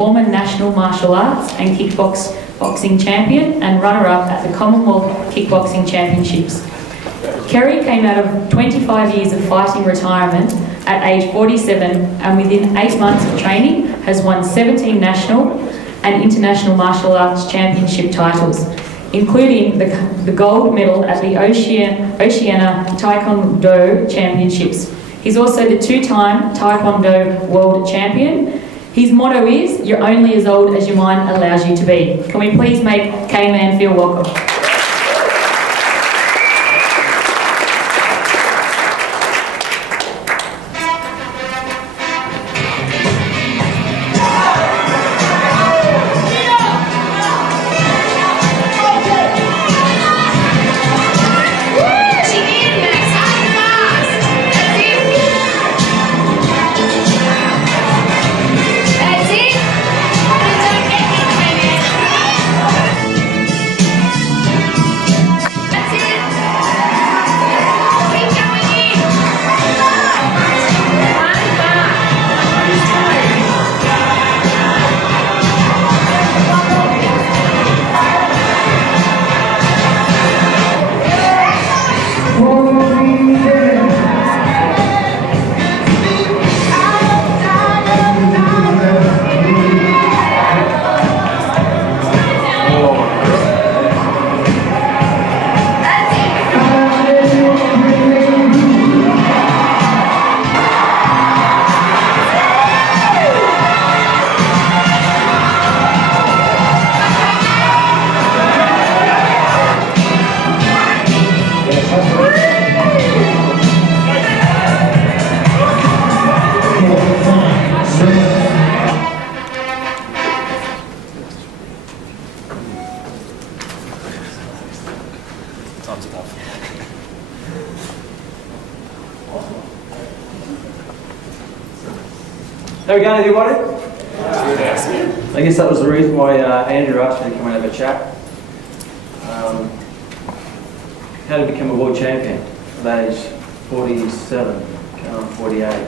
former national martial arts and kickboxing champion and runner-up at the Commonwealth Kickboxing Championships. Kerry came out of 25 years of fighting retirement at age 47 and within 8 months of training has won 17 national and international martial arts championship titles, including the gold medal at the Oceania Taekwondo Championships. He's also the 2-time Taekwondo World Champion. His motto is, "You're only as old as your mind allows you to be." Can we please make Kman feel welcome? There we go, everybody. I guess that was the reason why Andrew asked me to come and have a chat. How to become a world champion at age 47, going on 48.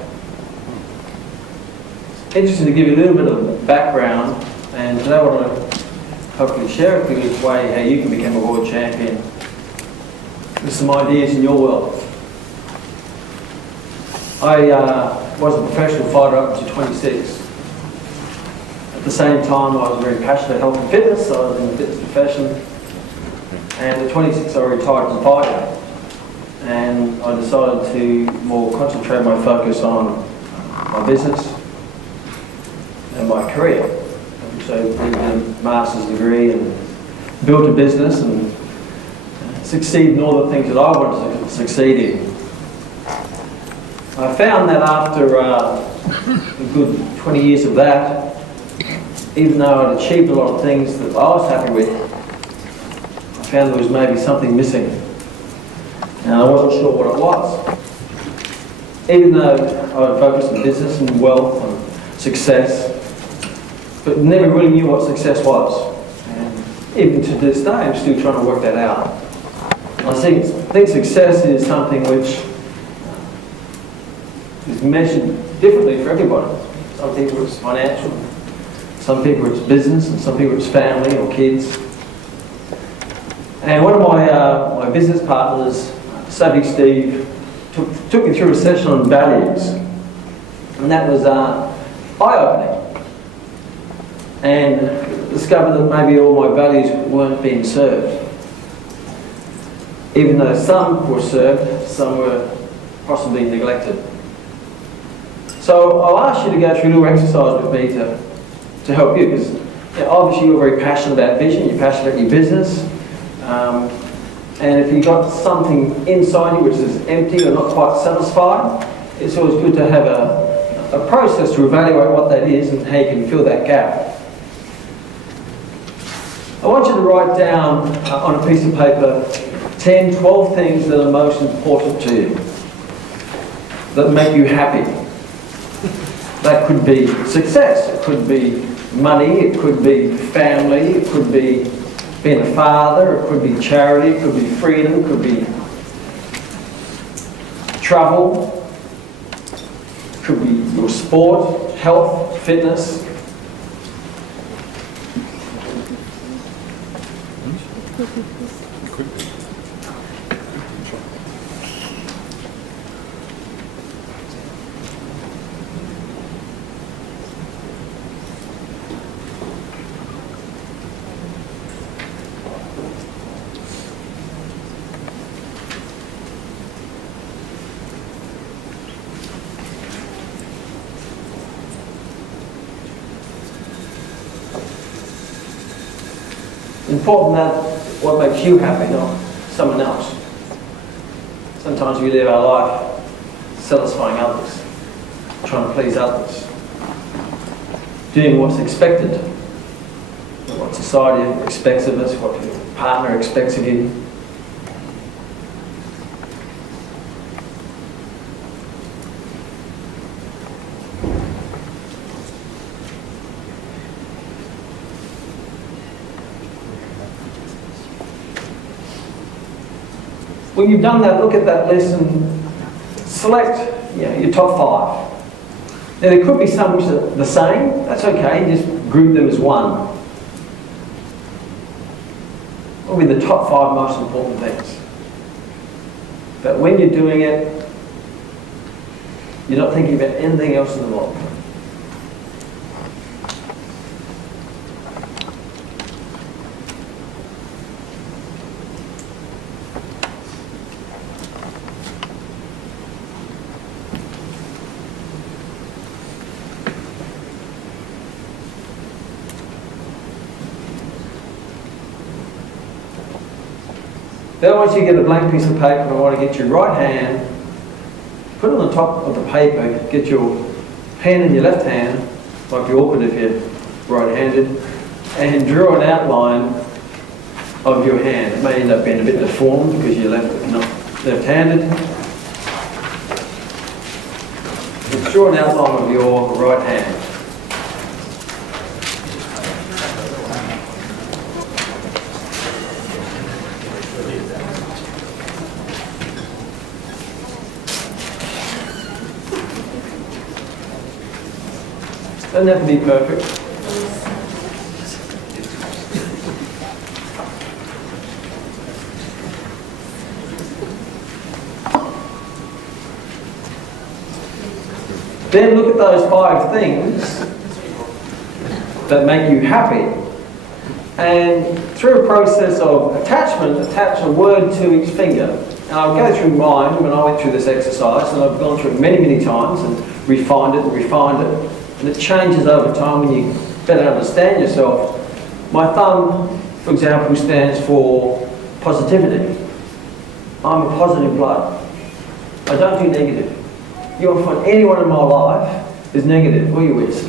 Interesting to give you a little bit of background, and today I want to hopefully share with you the way how you can become a world champion with some ideas in your world. I was a professional fighter up to 26. At the same time, I was very passionate about health and fitness, so I was in the fitness profession. And at 26, I retired from fighting. And I decided to more concentrate my focus on my business and my career. So I did a master's degree and built a business and succeed in all the things that I wanted to succeed in. I found that after a good 20 years of that, even though I'd achieved a lot of things that I was happy with, I found there was maybe something missing. And I wasn't sure what it was. Even though I would focus on business and wealth and success, but never really knew what success was. And even to this day, I'm still trying to work that out. I think success is something which is measured differently for everybody. Some people it's financial, some people it's business, and some people it's family or kids. And one of my business partners, Savvy Steve, took me through a session on values, and that was eye-opening. And discovered that maybe all my values weren't being served. Even though some were served, some were possibly neglected. So I'll ask you to go through a little exercise with me to help you, because obviously you're very passionate about vision, you're passionate about your business, and if you've got something inside you which is empty or not quite satisfied, it's always good to have a process to evaluate what that is and how you can fill that gap. I want you to write down on a piece of paper 10, 12 things that are most important to you, that make you happy. That could be success, it could be money, it could be family, it could be being a father, it could be charity, it could be freedom, it could be travel, it could be your sport, health, fitness. Important that what makes you happy, not someone else. Sometimes we live our life satisfying others, trying to please others, doing what's expected, what society expects of us, what your partner expects of you. When you've done that, look at that list and select your top 5. Now there could be some which are the same, that's okay, just group them as one. What will be the top 5 most important things? But when you're doing it, you're not thinking about anything else in the world. Then once you get a blank piece of paper, I want to get your right hand, put it on the top of the paper, get your hand in your left hand, might be awkward if you're right-handed, and draw an outline of your hand. It may end up being a bit deformed because you're left-handed. Draw an outline of your right hand. Doesn't have to be perfect. Then look at those 5 things that make you happy. And through a process of attachment, attach a word to each finger. And I'll go through mine when I went through this exercise, and I've gone through it many, many times and refined it and refined it. And it changes over time when you better understand yourself. My thumb, for example, stands for positivity. I'm a positive blood. I don't do negative. You won't find anyone in my life is negative, will you, Wiz?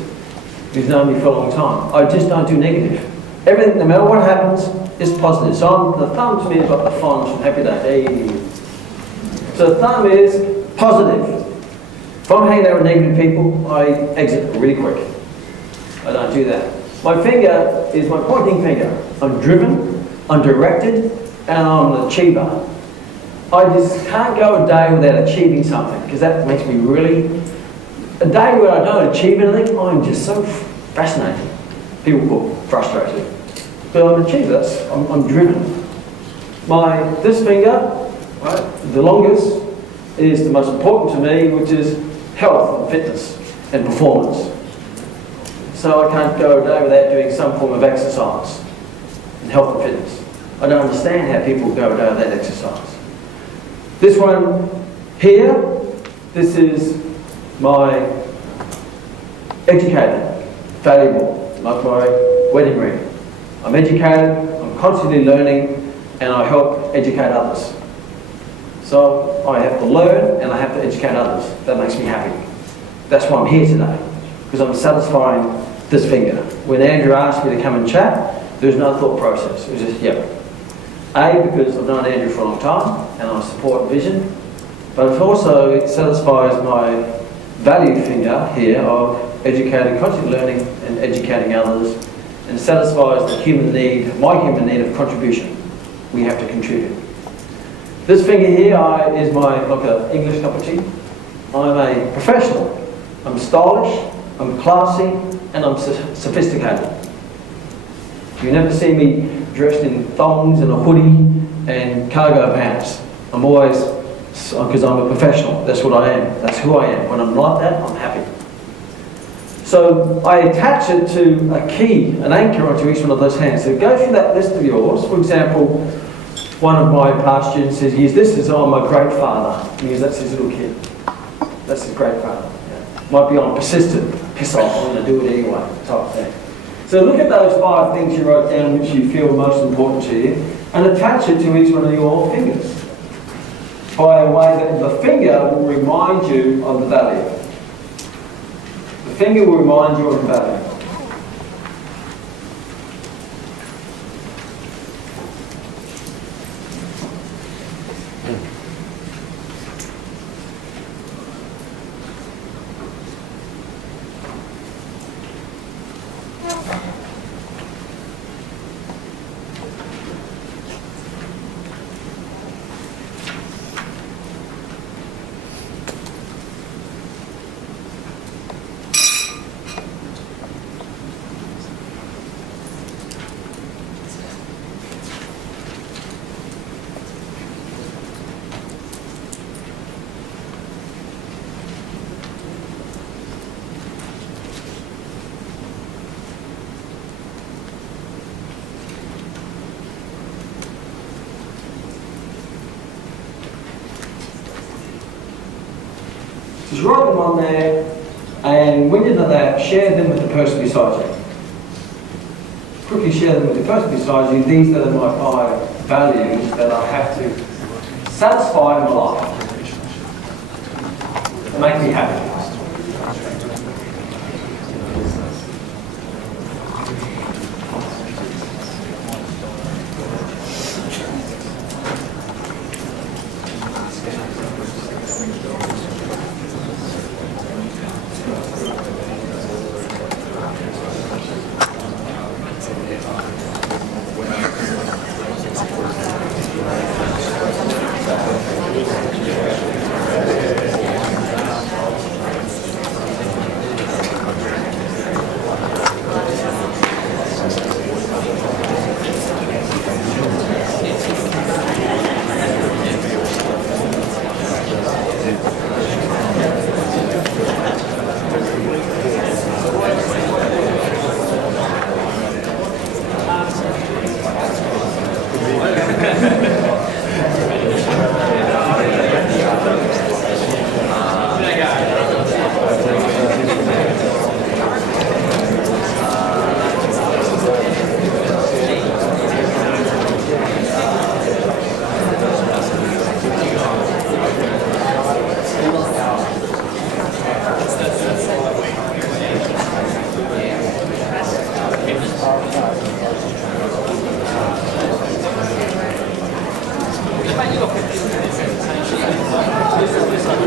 Who's known me for a long time. I just don't do negative. Everything, no matter what happens, is positive. So the thumb to me is like the fonts from Happy Day. Hey. So the thumb is positive. If I'm hanging out with negative people, I exit really quick. I don't do that. My finger is my pointing finger. I'm driven, I'm directed, and I'm an achiever. I just can't go a day without achieving something, because that makes me really... A day where I don't achieve anything, I'm just so fascinated. People call frustrated. But I'm an achiever, I'm driven. This finger, right, the longest, is the most important to me, which is health and fitness and performance. So I can't go a day without doing some form of exercise and health and fitness. I don't understand how people go a day without exercise. This one here, this is my educated, valuable, like my wedding ring. I'm educated, I'm constantly learning, and I help educate others. So I have to learn and I have to educate others. That makes me happy. That's why I'm here today, because I'm satisfying this finger. When Andrew asked me to come and chat, there was no thought process. It was just, yep. A, because I've known Andrew for a long time and I support vision, but it satisfies my value finger here of educating, constantly learning and educating others, and satisfies the human need, my human need of contribution. We have to contribute. This finger here is my, like an English cup of tea. I'm a professional. I'm stylish, I'm classy, and I'm sophisticated. You never see me dressed in thongs and a hoodie and cargo pants. I'm always, because I'm a professional, that's what I am, that's who I am. When I'm like that, I'm happy. So I attach it to a key, an anchor onto each one of those hands. So go through that list of yours. For example, one of my past students says, yes, this is on my great father. Because that's his little kid. That's his great father. Yeah. Might be on persistent, piss off, I'm going to do it anyway, type thing. So look at those 5 things you wrote down which you feel most important to you and attach it to each one of your fingers. By a way that the finger will remind you of the value. The finger will remind you of the value. Just write them on there, and when you've done that, share them with the person beside you. Quickly share them with the person beside you. These are my 5 values that I have to satisfy in my life. That make me happy.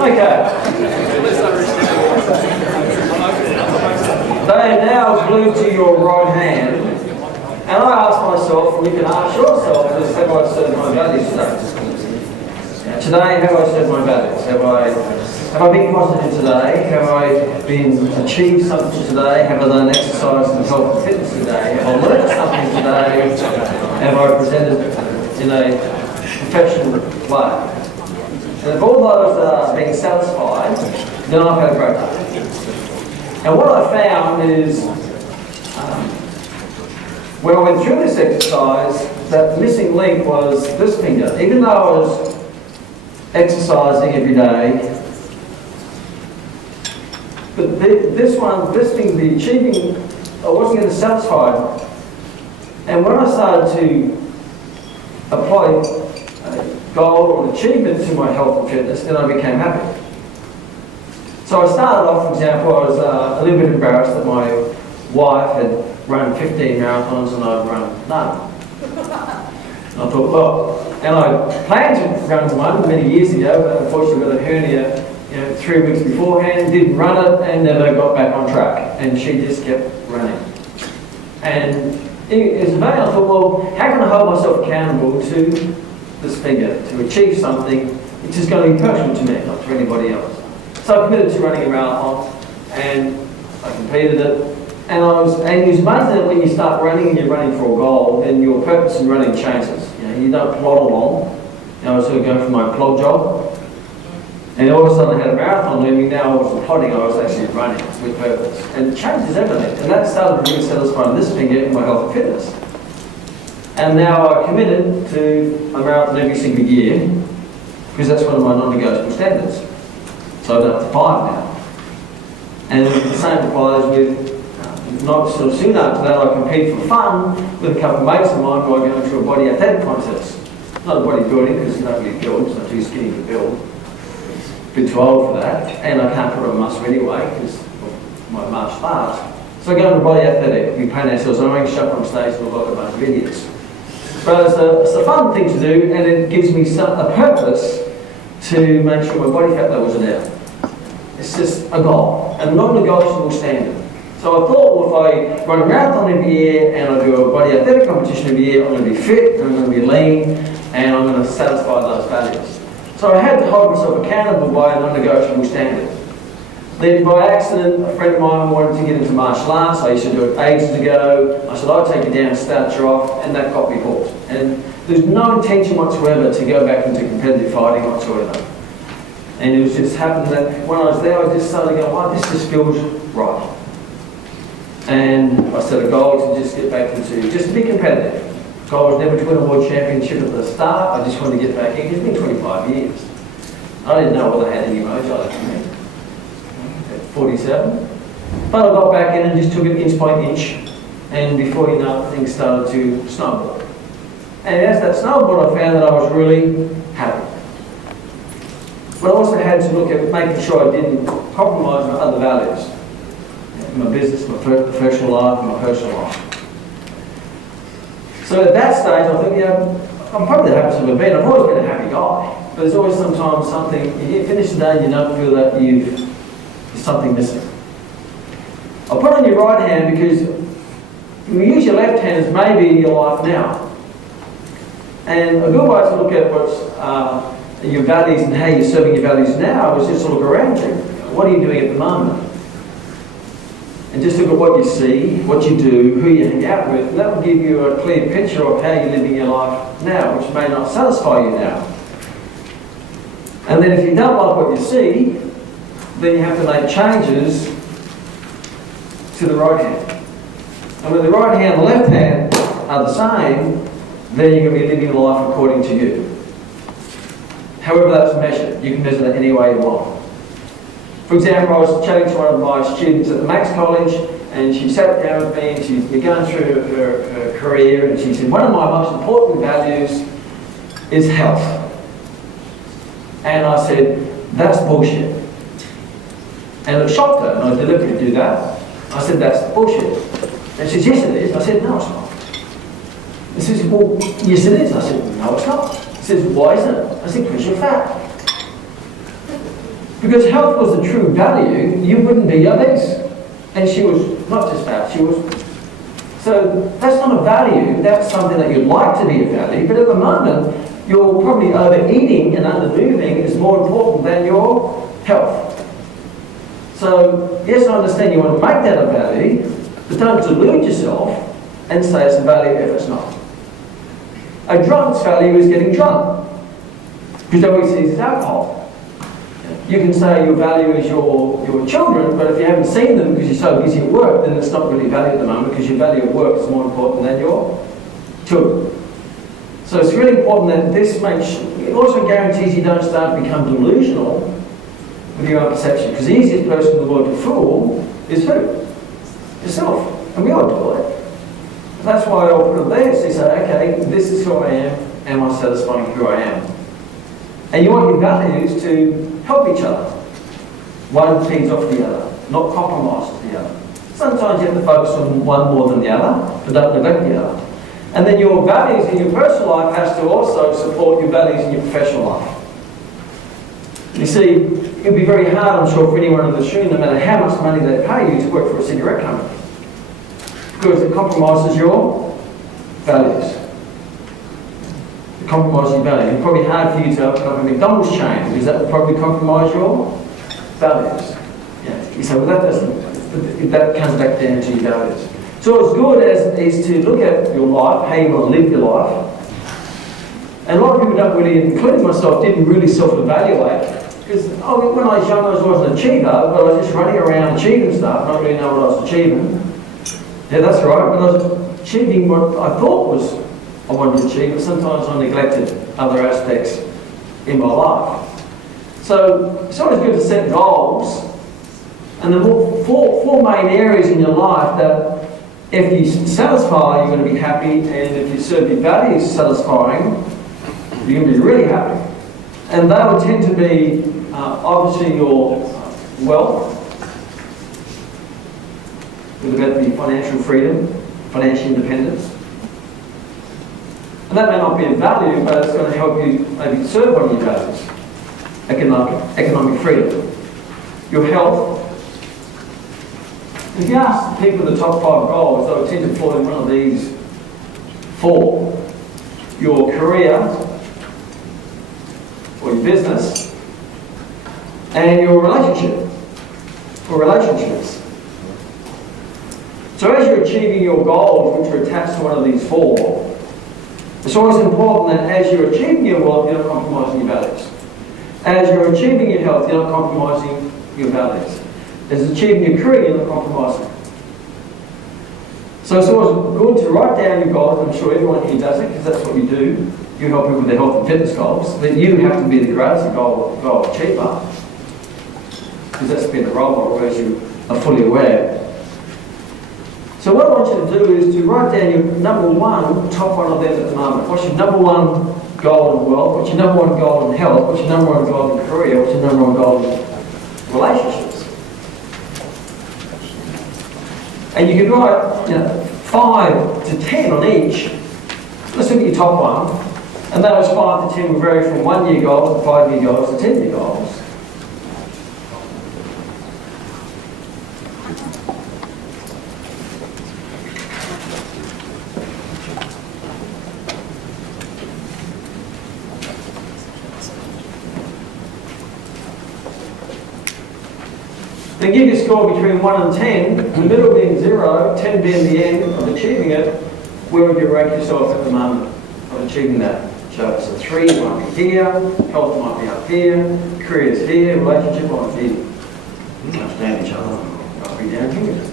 Okay. They are now glued to your right hand, and I ask myself, and you can ask yourself, is have I served my values today? Today, have I served my values? Have I been positive today? Have I been achieved something today? Have I done exercise and health and fitness today? Have I learned something today? Have I presented in a professional way? And if all those are being satisfied, then I've had a great day. And what I found is, when I went through this exercise, that missing link was this finger. Even though I was exercising every day, but this thing, the achieving, I wasn't getting satisfied. And when I started to apply goal or an achievement to my health and fitness, then I became happy. So I started off, for example, I was a little bit embarrassed that my wife had run 15 marathons and I'd run none. And I thought, well, and I planned to run one many years ago, but unfortunately got a hernia 3 weeks beforehand, didn't run it and never got back on track. And she just kept running. And as a man, I thought, well, how can I hold myself accountable to this figure, to achieve something which is going to be personal to me, not to anybody else. So I committed to running a marathon, and I completed it, And it was amazing that when you start running and you're running for a goal, then your purpose in running changes. You don't plod along. I was sort of going for my plod job. And all of a sudden I had a marathon looming. Now I wasn't plodding, I was actually running with purpose. And it changes everything. And that started to really satisfy this finger in my health and fitness. And now I'm committed to a marathon every single year, because that's one of my non-negotiable standards. So I've done up to 5 now. And the same applies with, not sort of soon after that, I compete for fun with a couple of mates of mine who I go into a body athletic contest. Not a bodybuilding, because you don't really build, it's not too skinny to build. A bit too old for that, and I can't put on muscle anyway, because of my martial arts. So I go into body athletic, we paint ourselves, and I make shut on stage with a lot of bunch of idiots. But it's a fun thing to do, and it gives me a purpose to make sure my body fat levels are down. It's just a goal, a non-negotiable standard. So I thought, well, if I run a marathon every year and I do a body athletic competition every year, I'm going to be fit, I'm going to be lean, and I'm going to satisfy those values. So I had to hold myself accountable by a non-negotiable standard. Then by accident, a friend of mine wanted to get into martial arts. I used to do it ages ago. I said, I'll take you down and start you off, and that got me hooked. And there's no intention whatsoever to go back into competitive fighting whatsoever. And it was just happened that when I was there, I just started going, wow, this just feels right. And I set a goal to just get back into, just to be competitive. The goal was never to win a world championship at the start. I just wanted to get back in. It's been 25 years. I didn't know whether I had any mojo in me. At 47. But I got back in and just took it inch by inch. And before you know it, things started to snowball. And as that snowballed, I found that I was really happy. But I also had to look at making sure I didn't compromise my other values. My business, my professional life, and my personal life. So at that stage, I think, I'm probably the happiest I've ever been. I've always been a happy guy. But there's always sometimes something, you finish the day and you don't feel that there's something missing. I'll put on your right hand because you use your left hand as maybe your life now. And a good way to look at what's your values and how you're serving your values now is just to look around you. What are you doing at the moment? And just look at what you see, what you do, who you hang out with, and that will give you a clear picture of how you're living your life now, which may not satisfy you now. And then if you don't like what you see, then you have to make changes to the right hand. And when the right hand and the left hand are the same, then you're going to be living your life according to you. However that's measured, you can measure that any way you want. For example, I was chatting to one of my students at the Max College, and she sat down with me and she's begun through her career, and she said, one of my most important values is health. And I said, that's bullshit. And it shocked her, and I deliberately do that. I said, that's bullshit. And she says, yes it is. I said, no it's not. She says, well, yes it is. I said, no it's not. She says, why isn't it? I said, because you're fat. Because health was a true value, you wouldn't be obese. And she was not just fat, she was... So that's not a value, that's something that you'd like to be a value, but at the moment, you're probably overeating and undermoving is more important than your health. So, yes, I understand you want to make that a value, but don't delude yourself and say it's a value if it's not. A drunk's value is getting drunk, because all he sees is alcohol. You can say your value is your children, but if you haven't seen them because you're so busy at work, then it's not really value at the moment because your value at work is more important than your children. So it's really important that this makes, it also guarantees you don't start to become delusional with your own perception, because the easiest person in the world to fool is who? Yourself. And we all do it. And that's why I'll put it there to say, okay, this is who I am I satisfying who I am? And you want your values to help each other. One feeds off the other, not compromise the other. Sometimes you have to focus on one more than the other, but don't neglect the other. And then your values in your personal life has to also support your values in your professional life. You see, it would be very hard, I'm sure, for anyone in this room, no matter how much money they pay you, to work for a cigarette company. Because it compromises your values. Compromise your value. It's probably hard for you to open up a McDonald's chain because that would probably compromise your values. Yeah. You say, well, that that comes back down to your values. So as good as is to look at your life, how you want to live your life. And a lot of people don't really, including myself, didn't really self-evaluate. Because when I was young, I was always an achiever, but I was just running around achieving stuff, not really knowing what I was achieving. Yeah, that's right, but I was achieving what I thought was I wanted to achieve, but sometimes I neglected other aspects in my life. So it's always good to set goals, and the four main areas in your life that if you satisfy, you're going to be happy, and if you serve your values satisfying, you're going to be really happy. And they would tend to be obviously your wealth, with about the financial freedom, financial independence. And that may not be a value, but it's going to help you maybe serve one of your values, economic freedom. Your health. If you ask people the top 5 goals, they would tend to fall in one of these 4. Your career, or your business, and your relationship, or relationships. So as you're achieving your goals, which are attached to one of these 4, it's always important that as you're achieving your wealth, you're not compromising your values. As you're achieving your health, you're not compromising your values. As achieving your career, you're not compromising. So it's always good to write down your goals. I'm sure everyone here does it, because that's what you do. You help people with their health and fitness goals. But you have to be the greatest goal achiever, because that's been the role model, as you are fully aware. So what I want you to do is to write down your number 1, top one of them at the moment. What's your number 1 goal in wealth? What's your number 1 goal in health? What's your number 1 goal in career? What's your number 1 goal in relationships? And you can write 5 to 10 on each. Let's look at your top 1. And those 5 to 10 will vary from 1-year goals to 5-year goals to 10-year goals. Then give your score between 1 and 10, the middle being 0, 10 being the end of achieving it. Where would you rank yourself at the moment of achieving that? So it's a 3 might be here, health might be up here, career's here, relationship might be here. Understand each other, might be down here.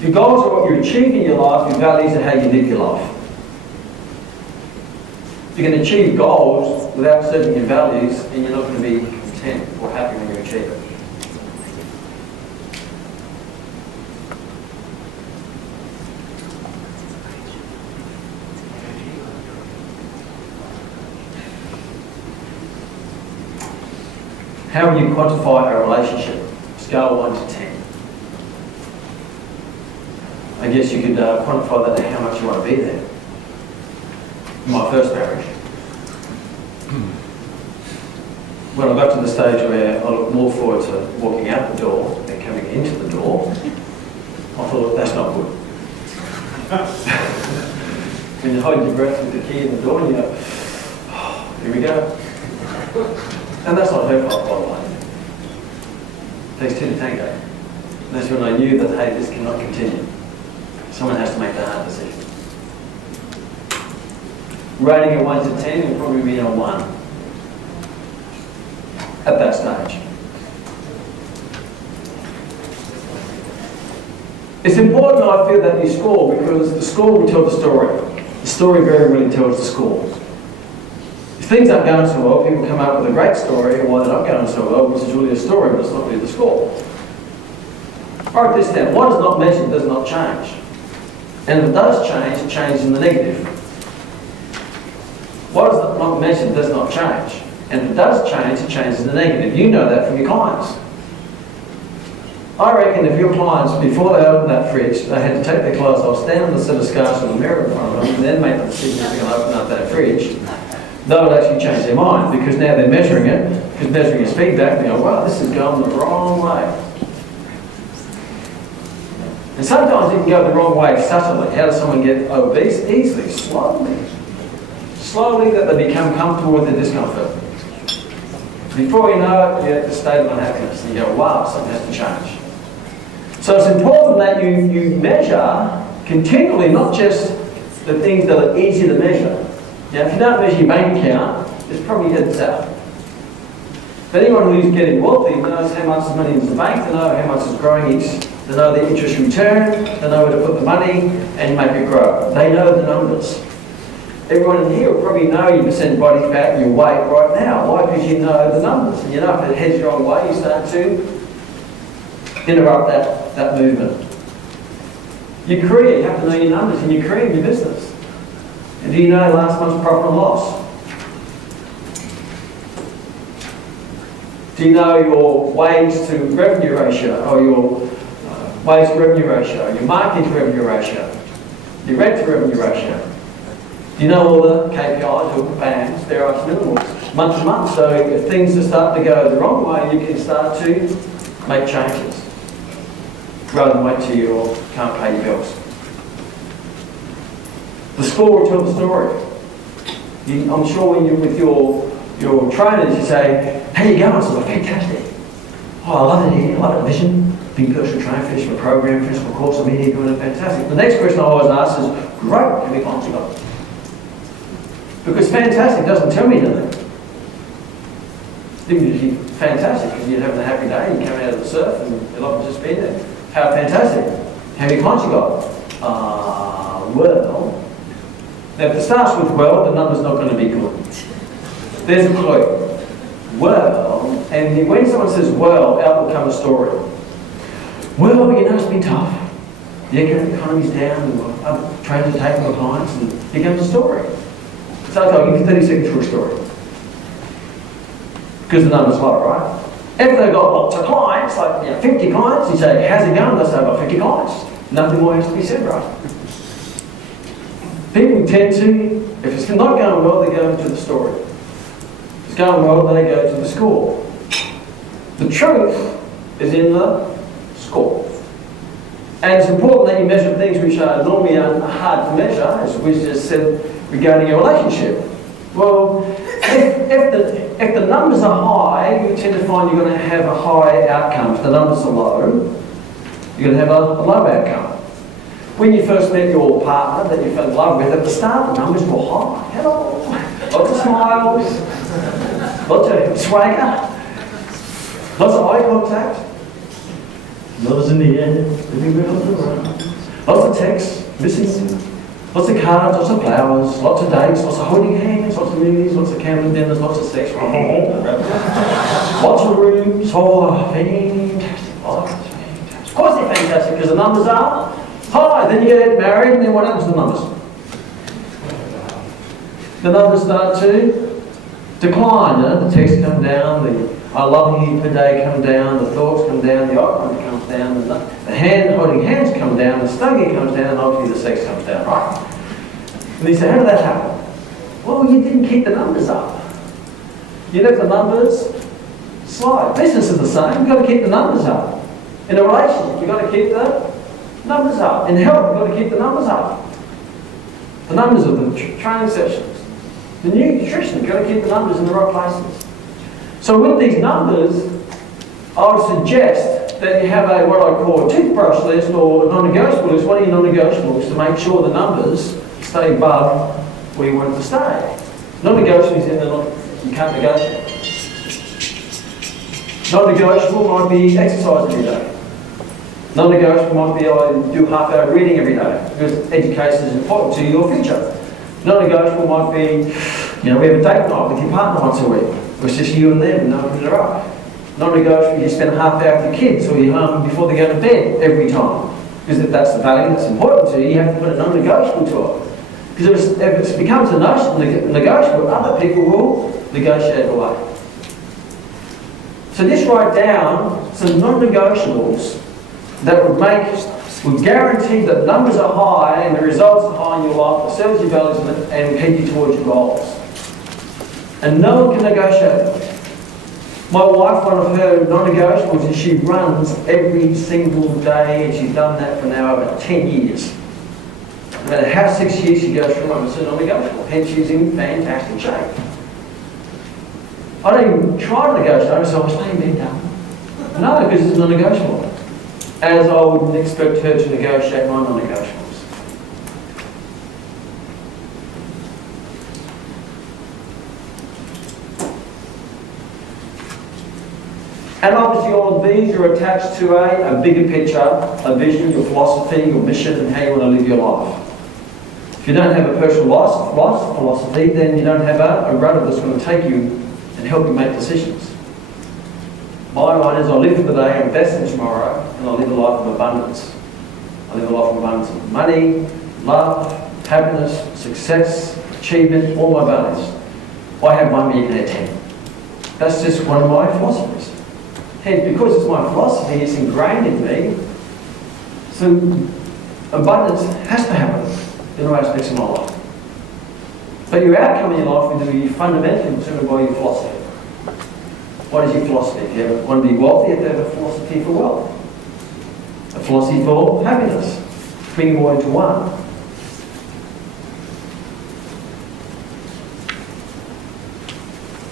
Your goals are what you're achieving in your life, your values are how you live your life. You can achieve goals without serving your values, and you're not going to be content or happy when you achieve it. How will you quantify a relationship? Scale 1 to 10. I guess you could quantify that to how much you want to be there. In my first marriage, when I got to the stage where I looked more forward to walking out the door than coming into the door, I thought, that's not good. When you hold your breath with the key in the door and you go, oh, here we go. And that's not her fault, by the way. It takes 2 to tango. And that's when I knew that, hey, this cannot continue. Someone has to make the hard decision. Rating a 1 to 10 will probably be a 1 at that stage. It's important, I feel, that you score, because the score will tell the story. The story very rarely tells the score. If things aren't going so well, people come up with a great story of why they're not going so well, which is really a story, but it's not really the score. Write this down. What is not measured does not change. And if it does change, it changes in the negative. What is not measured does not change. And if it does change, it changes in the negative. You know that from your clients. I reckon if your clients, before they open that fridge, they had to take their clothes off, stand on the set of scarves with a mirror in front of them, and then make the decision if they're going to open up that fridge, they would actually change their mind, because now they're measuring it, because measuring is feedback, and they go, wow, this is going the wrong way. And sometimes it can go the wrong way subtly. How does someone get obese? Easily, slowly. Slowly that they become comfortable with the discomfort. Before you know it, you're at the state of unhappiness. And you go, wow, something has to change. So it's important that you measure continually, not just the things that are easy to measure. Now, if you don't measure your bank account, it's probably heading south. But anyone who's getting wealthy knows how much money is in the bank, they know how much is growing each, they know the interest return, they know where to put the money and make it grow. They know the numbers. Everyone in here will probably know your percent body fat and your weight right now. Why? Because you know the numbers. And you know if it heads the wrong way, you start to interrupt that movement. Your career, you have to know your numbers in your career and your business. And do you know last month's profit and loss? Do you know your wage to revenue ratio, or your wage to revenue ratio, your marketing to revenue ratio, your rent to revenue ratio? Do you know all the KPIs or bands, various minimals, month to month? So if things are starting to go the wrong way, you can start to make changes rather than wait till you can't pay your bills. The score will tell the story. I'm sure when you're with your trainers, you say, how you going? It's like, fantastic. Oh, I love it here. I love it. Vision. Being personal trainer, finishing a program, finishing a course. I'm here doing it fantastic. The next question I always ask is, great, how many clients you got? Because fantastic doesn't tell me anything. Usually fantastic because you're having a happy day, you come out of the surf and your life has just been there. How fantastic. How many clients you got? Well, now if it starts with well, the number's not going to be good. There's a clue. Well, and when someone says well, out will come a story. Well, you know it's been tough. The economy's down and other trainers are taking my clients, and here comes a story. So I'll give you 30 seconds for a story. Because the number's high, right? If they've got lots of clients, like 50 clients, you say, how's it going? They'll say, I've got 50 clients. Nothing more has to be said, right? People tend to, if it's not going well, they go into the story. If it's going well, they go to the score. The truth is in the score. And it's important that you measure things which are normally hard to measure, as we just said, regarding your relationship. Well, if the numbers are high, you tend to find you're going to have a high outcome. If the numbers are low, you're going to have a low outcome. When you first met your partner that you fell in love with, at the start the numbers were high. Hello, lots of smiles, lots of swagger, lots of eye contact, lovers in the air, living around, lots of texts, missing. Lots of cards, lots of flowers, lots of dates, lots of holding hands, lots of movies, lots of camping dinners, lots of sex. Lots of rooms. Oh, fantastic. Oh, fantastic. Of course they're fantastic because the numbers are high. Then you get married and then what happens to the numbers? The numbers start to decline. The texts come down, the I love you per day come down, the thoughts come down, the eye contact comes down, the hand holding hands come down, the stugging comes down, and obviously the sex comes down, right? And you say, how did that happen? Well, you didn't keep the numbers up. You let the numbers slide. Business is the same, you've got to keep the numbers up. In a relationship, you've got to keep the numbers up. In health, you've got to keep the numbers up. The numbers of the training sessions. The nutrition, you've got to keep the numbers in the right places. So with these numbers, I would suggest that you have what I call a toothbrush list or a non-negotiable list. What are your non-negotiables to make sure the numbers stay above where you want it to stay? Non-negotiable is in the you can't negotiate. Non-negotiable might be exercise every day. Non-negotiable might be I do half-hour reading every day because education is important to your future. Non-negotiable might be, we have a date night with your partner once a week. It's just you and them, no one interrupt. Non-negotiable, you spend a half hour with your kids or you're home before they go to bed every time. Because if that's the value that's important to you, you have to put a non-negotiable to it. Because if it becomes a negotiable, other people will negotiate away. So just write down some non-negotiables that would guarantee that numbers are high and the results are high in your life, the serves your values and keep you towards your goals. And no one can negotiate it. My wife, one of her non-negotiables is she runs every single day, and she's done that for now over 10 years. No matter how 6 years she goes through, it's a non-negotiable. Hence she's in fantastic shape. I don't even try to negotiate, so I was laying there down. No, because it's non-negotiable. As I would expect her to negotiate my non-negotiables. And obviously all of these are attached to a bigger picture, a vision, your philosophy, your mission, and how you want to live your life. If you don't have a personal philosophy, then you don't have a rudder that's going to take you and help you make decisions. My line is I live for the day, I invest in tomorrow, and I live a life of abundance. I live a life of abundance of money, love, happiness, success, achievement, all my values. I have one, but you can have 10. That's just one of my philosophies. And because it's my philosophy, it's ingrained in me, so abundance has to happen in all aspects of my life. But your outcome in your life will be fundamentally determined by your philosophy. What is your philosophy? If you want to be wealthy, you have to have a philosophy for wealth. A philosophy for happiness. Bring them all into one.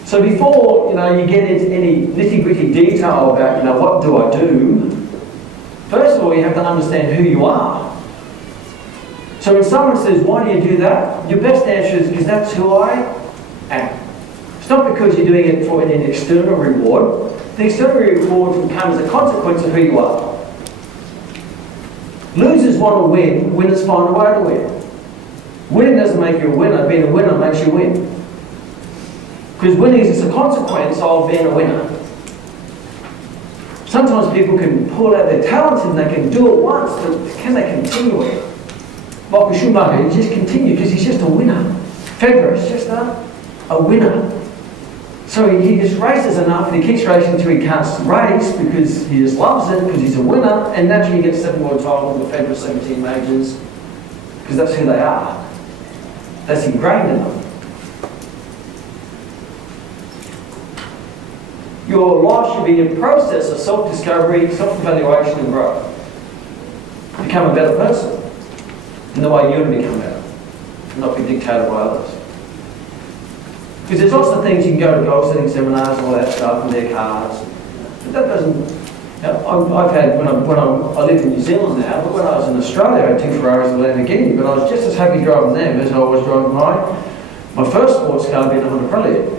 So before you get into any nitty-gritty detail about what do I do, first of all you have to understand who you are. So when someone says, why do you do that? Your best answer is, because that's who I am. It's not because you're doing it for an external reward. The external reward will come as a consequence of who you are. Losers want to win, winners find a way to win. Winning doesn't make you a winner, being a winner makes you win. Because winning is a consequence of being a winner. Sometimes people can pull out their talents and they can do it once, but can they continue it? Michael Schumacher, he just continued because he's just a winner. Federer is just a winner. So he just races enough and he keeps racing until he can't race because he just loves it, because he's a winner, and naturally he gets 7 world titles with Federer 17 majors, because that's who they are. That's ingrained in them. Your life should be a process of self-discovery, self-evaluation and growth. Become a better person in the way you want to become better, not be dictated by others. Because there's lots of things you can go to goal setting seminars and all that stuff and their cars. But that doesn't... I've had, I live in New Zealand now, but when I was in Australia I had 2 Ferraris and a Lamborghini, but I was just as happy driving them as I was driving my first sports car being a Honda Prelude.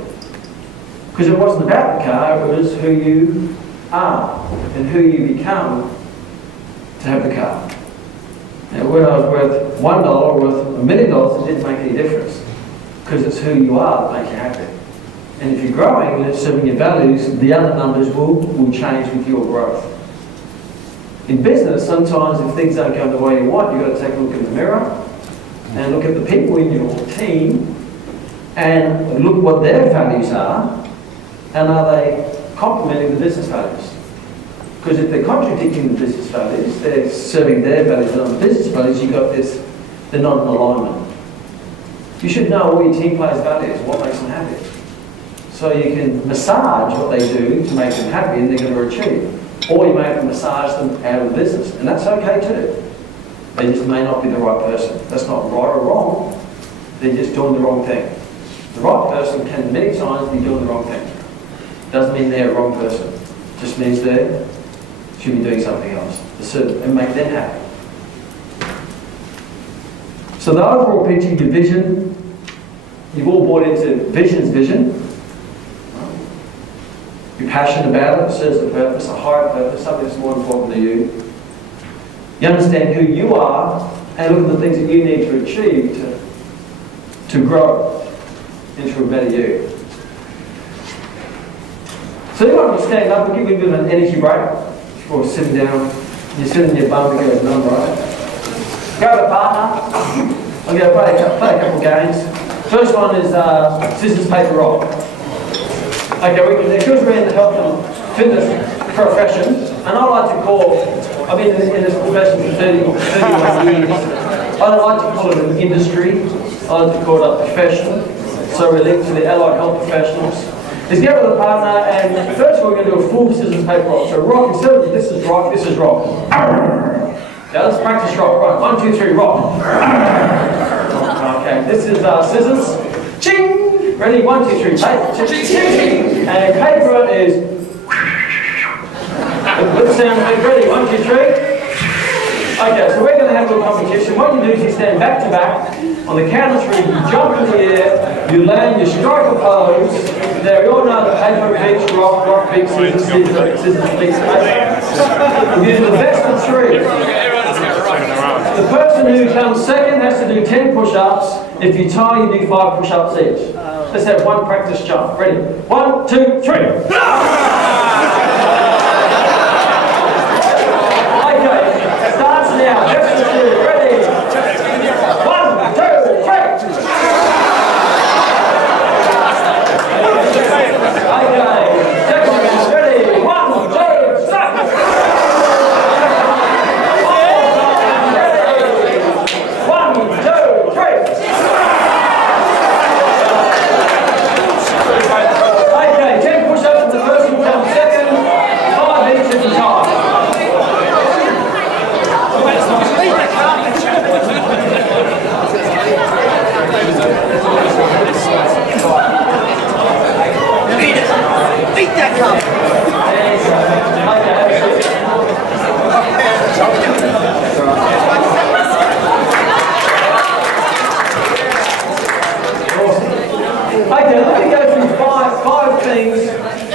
Because it wasn't about the car, it was who you are and who you become to have the car. Now, when I was worth $1 or worth $1 million, it didn't make any difference. Because it's who you are that makes you happy. And if you're growing and it's serving your values, the other numbers will change with your growth. In business, sometimes if things don't go the way you want, you've got to take a look in the mirror and look at the people in your team and look what their values are. And are they complementing the business values? Because if they're contradicting the business values, they're serving their values and not the business values, you've got this, they're not in alignment. You should know all your team players' values, what makes them happy. So you can massage what they do to make them happy and they're going to achieve. Or you may have to massage them out of the business, and that's okay too. They just may not be the right person. That's not right or wrong. They're just doing the wrong thing. The right person can many times be doing the wrong thing. Doesn't mean they're a wrong person. Just means they should be doing something else to serve and make them happy. So the overall picture, your vision, you've all bought into vision's vision. You're passionate about it, it serves a purpose, a higher purpose, something that's more important to you. You understand who you are and look at the things that you need to achieve to grow into a better you. So you want to stand up and give you a bit of an energy break before sitting down. You're sitting in your bum and go numb, right? Go to partner. I'm going to play a couple of games. First one is scissors, paper, rock. Okay, because we're in the health and fitness profession, and I like to call I've been in this profession for 31 years. I don't like to call it an industry. I like to call it a profession. So we're linked to the allied health professionals. Is get with a partner, and first we're going to do a full scissors paper rock. So rock, instead of this is rock, this is rock. Yeah, let's practice rock. Right, 1, 2, 3, rock. Okay, this is scissors. Ching! Ready? 1, 2, 3, paper. Ching! And paper is. Let's sound ready. 1, 2, 3. Okay, so we're going to have a little competition. What you do is you stand back to back. On the count of 3, you jump in the air, you land, you strike a pose. Now, we all know the paper beats rock, rock beats scissors, scissors beats paper. We do the best of 3. The person who comes second has to do 10 push-ups. If you tie, you do 5 push-ups each. Let's have one practice jump. Ready? 1, 2, 3. Now, just as you ready. 1, 2, 3. Okay, second round, ready. 1, 2, 3. Ready. 1, 2, 3. Okay, 10 push-ups and the person who comes second. 5 each at the time. Beat that cup. Okay, let me go through five things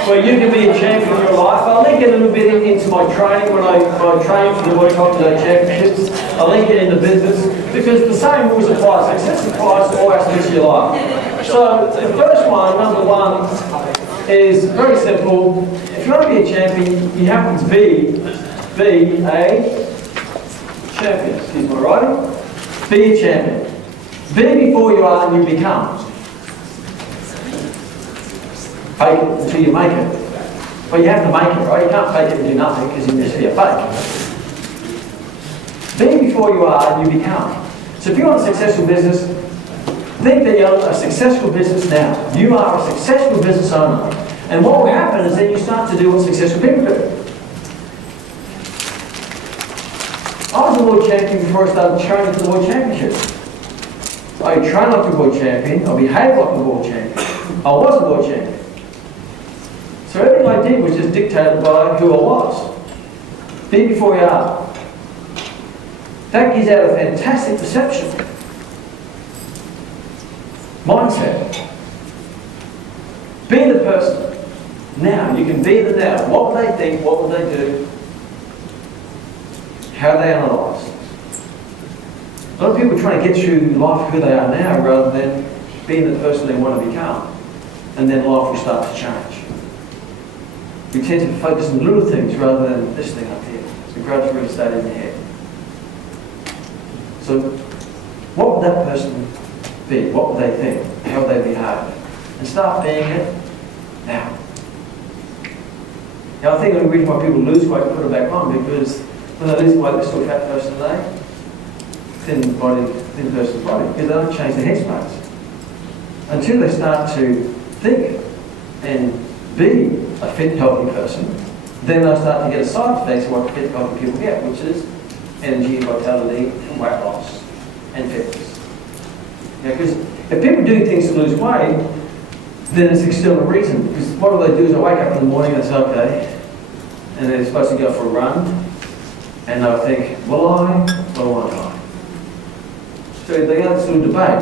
where you can be a champion in your life. I'll link it a little bit into my training when I train for the World Cocktail Championships. I'll link it in the business because the same rules apply. Success applies to all aspects of your life. So the first one, number 1, is very simple. If you want to be a champion, you have to be a champion. Excuse my writing. Be a champion. Be before you are and you become. Fake it until you make it. But you have to make it, right? You can't fake it and do nothing because you just be a fake. Be before you are and you become. So if you want a successful business, think that you're a successful business now. You are a successful business owner. And what will happen is then you start to do what successful people do. I was a world champion before I started training for the world championship. I trained like a world champion. I behaved like a world champion. I was a world champion. So everything I did was just dictated by who I was. Be before you are. That gives out a fantastic perception. Mindset. Be the person. Now, you can be the now. What would they think? What would they do? How they analyse. A lot of people trying to get through life who they are now rather than being the person they want to become. And then life will start to change. We tend to focus on little things rather than this thing up here. So growth really stayed in your head. So, what would that person be? What would they think? How would they behave? And start being it now. Now, I think the reason why people lose weight and put it back on because when they lose weight, they're still a fat person today. Thin person's body, because they don't change their headspace. Until they start to think and be a fit, healthy person, then they'll start to get a side effects of what fit, healthy people get, which is energy, vitality, and weight loss, and fitness. Because if people do things to lose weight, then it's external reason. Because what do they do is they wake up in the morning and say, okay, and they're supposed to go for a run, and they'll think, will I, or won't I? So they go through a debate.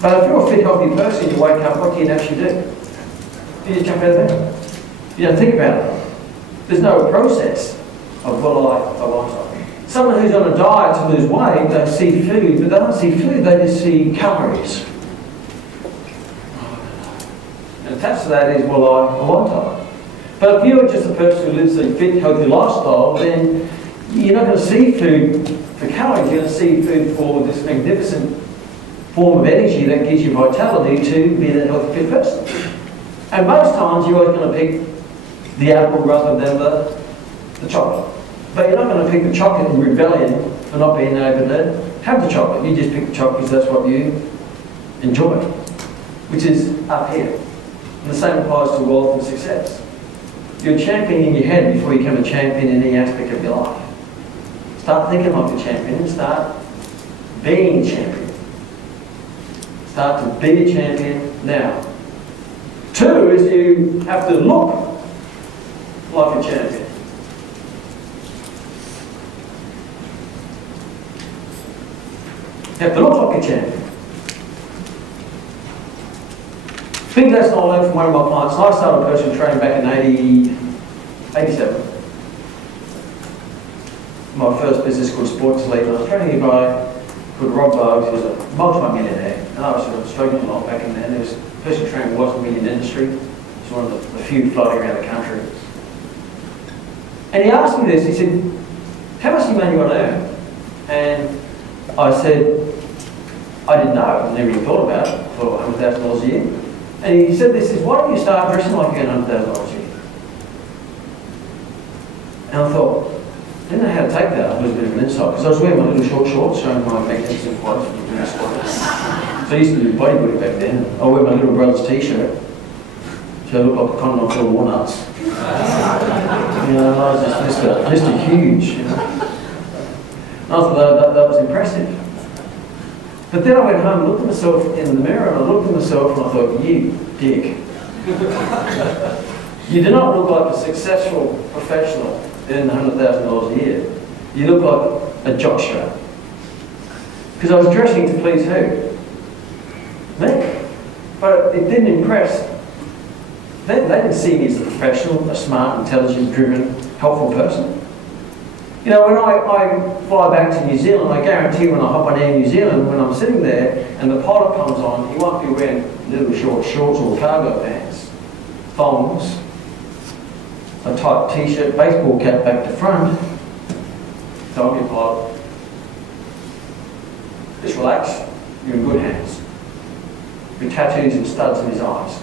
But if you're a fit, healthy person, you wake up, what do you naturally do? You just jump out of bed. You don't think about it. There's no process of will I, or won't I? Someone who's on a diet to lose weight, they see food, but they don't see food, they just see calories. And attached to that is will I, or won't I? But if you're just a person who lives a fit, healthy lifestyle, then you're not going to see food for calories, you're going to see food for this magnificent form of energy that gives you vitality to be that healthy, fit person. And most times you're always going to pick the apple rather than the chocolate. But you're not going to pick the chocolate in rebellion for not being able to have the chocolate. You just pick the chocolate because that's what you enjoy, which is up here. And the same applies to wealth and success. You're a champion in your head before you become a champion in any aspect of your life. Start thinking like a champion and start being a champion. Start to be a champion now. 2 is you have to look like a champion. You have to look like a champion. Big lesson I learned from one of my clients. I started personal training back in 87. My first business called Sports Elite. I was training a guy called Rob Boggs, who was a multi-millionaire. And I was sort of struggling a lot back in then. Personal training wasn't really an industry. It was one of the few floating around the country. And he asked me this. He said, how much money do you want to earn? And I said, I didn't know. I never even thought about it. I thought $100,000 a year. And he said this, why don't you start dressing like you get $100,000 a year? And I thought, I didn't know how to take that. It was a bit of an insight, because I was wearing my little short shorts showing my magnificent quads from doing squats. So I used to do bodybuilding back then. I wear my little brother's t-shirt, so I look like a continental walnuts. You know, I was just Mr. Huge. You know. And I thought that was impressive. But then I went home and looked at myself in the mirror, and I looked at myself and I thought, you dick. You do not look like a successful professional earning $100,000 a year. You look like a jockstrap. Because I was dressing to please who? Me. But it didn't impress. They didn't see me as a professional, a smart, intelligent, driven, helpful person. You know, when I fly back to New Zealand, I guarantee when I hop on Air New Zealand, when I'm sitting there and the pilot comes on, he won't be wearing little short shorts or cargo pants, thongs, a tight t-shirt, baseball cap back to front. So I'll be pilot. Just relax, you're in good hands. With tattoos and studs in his eyes.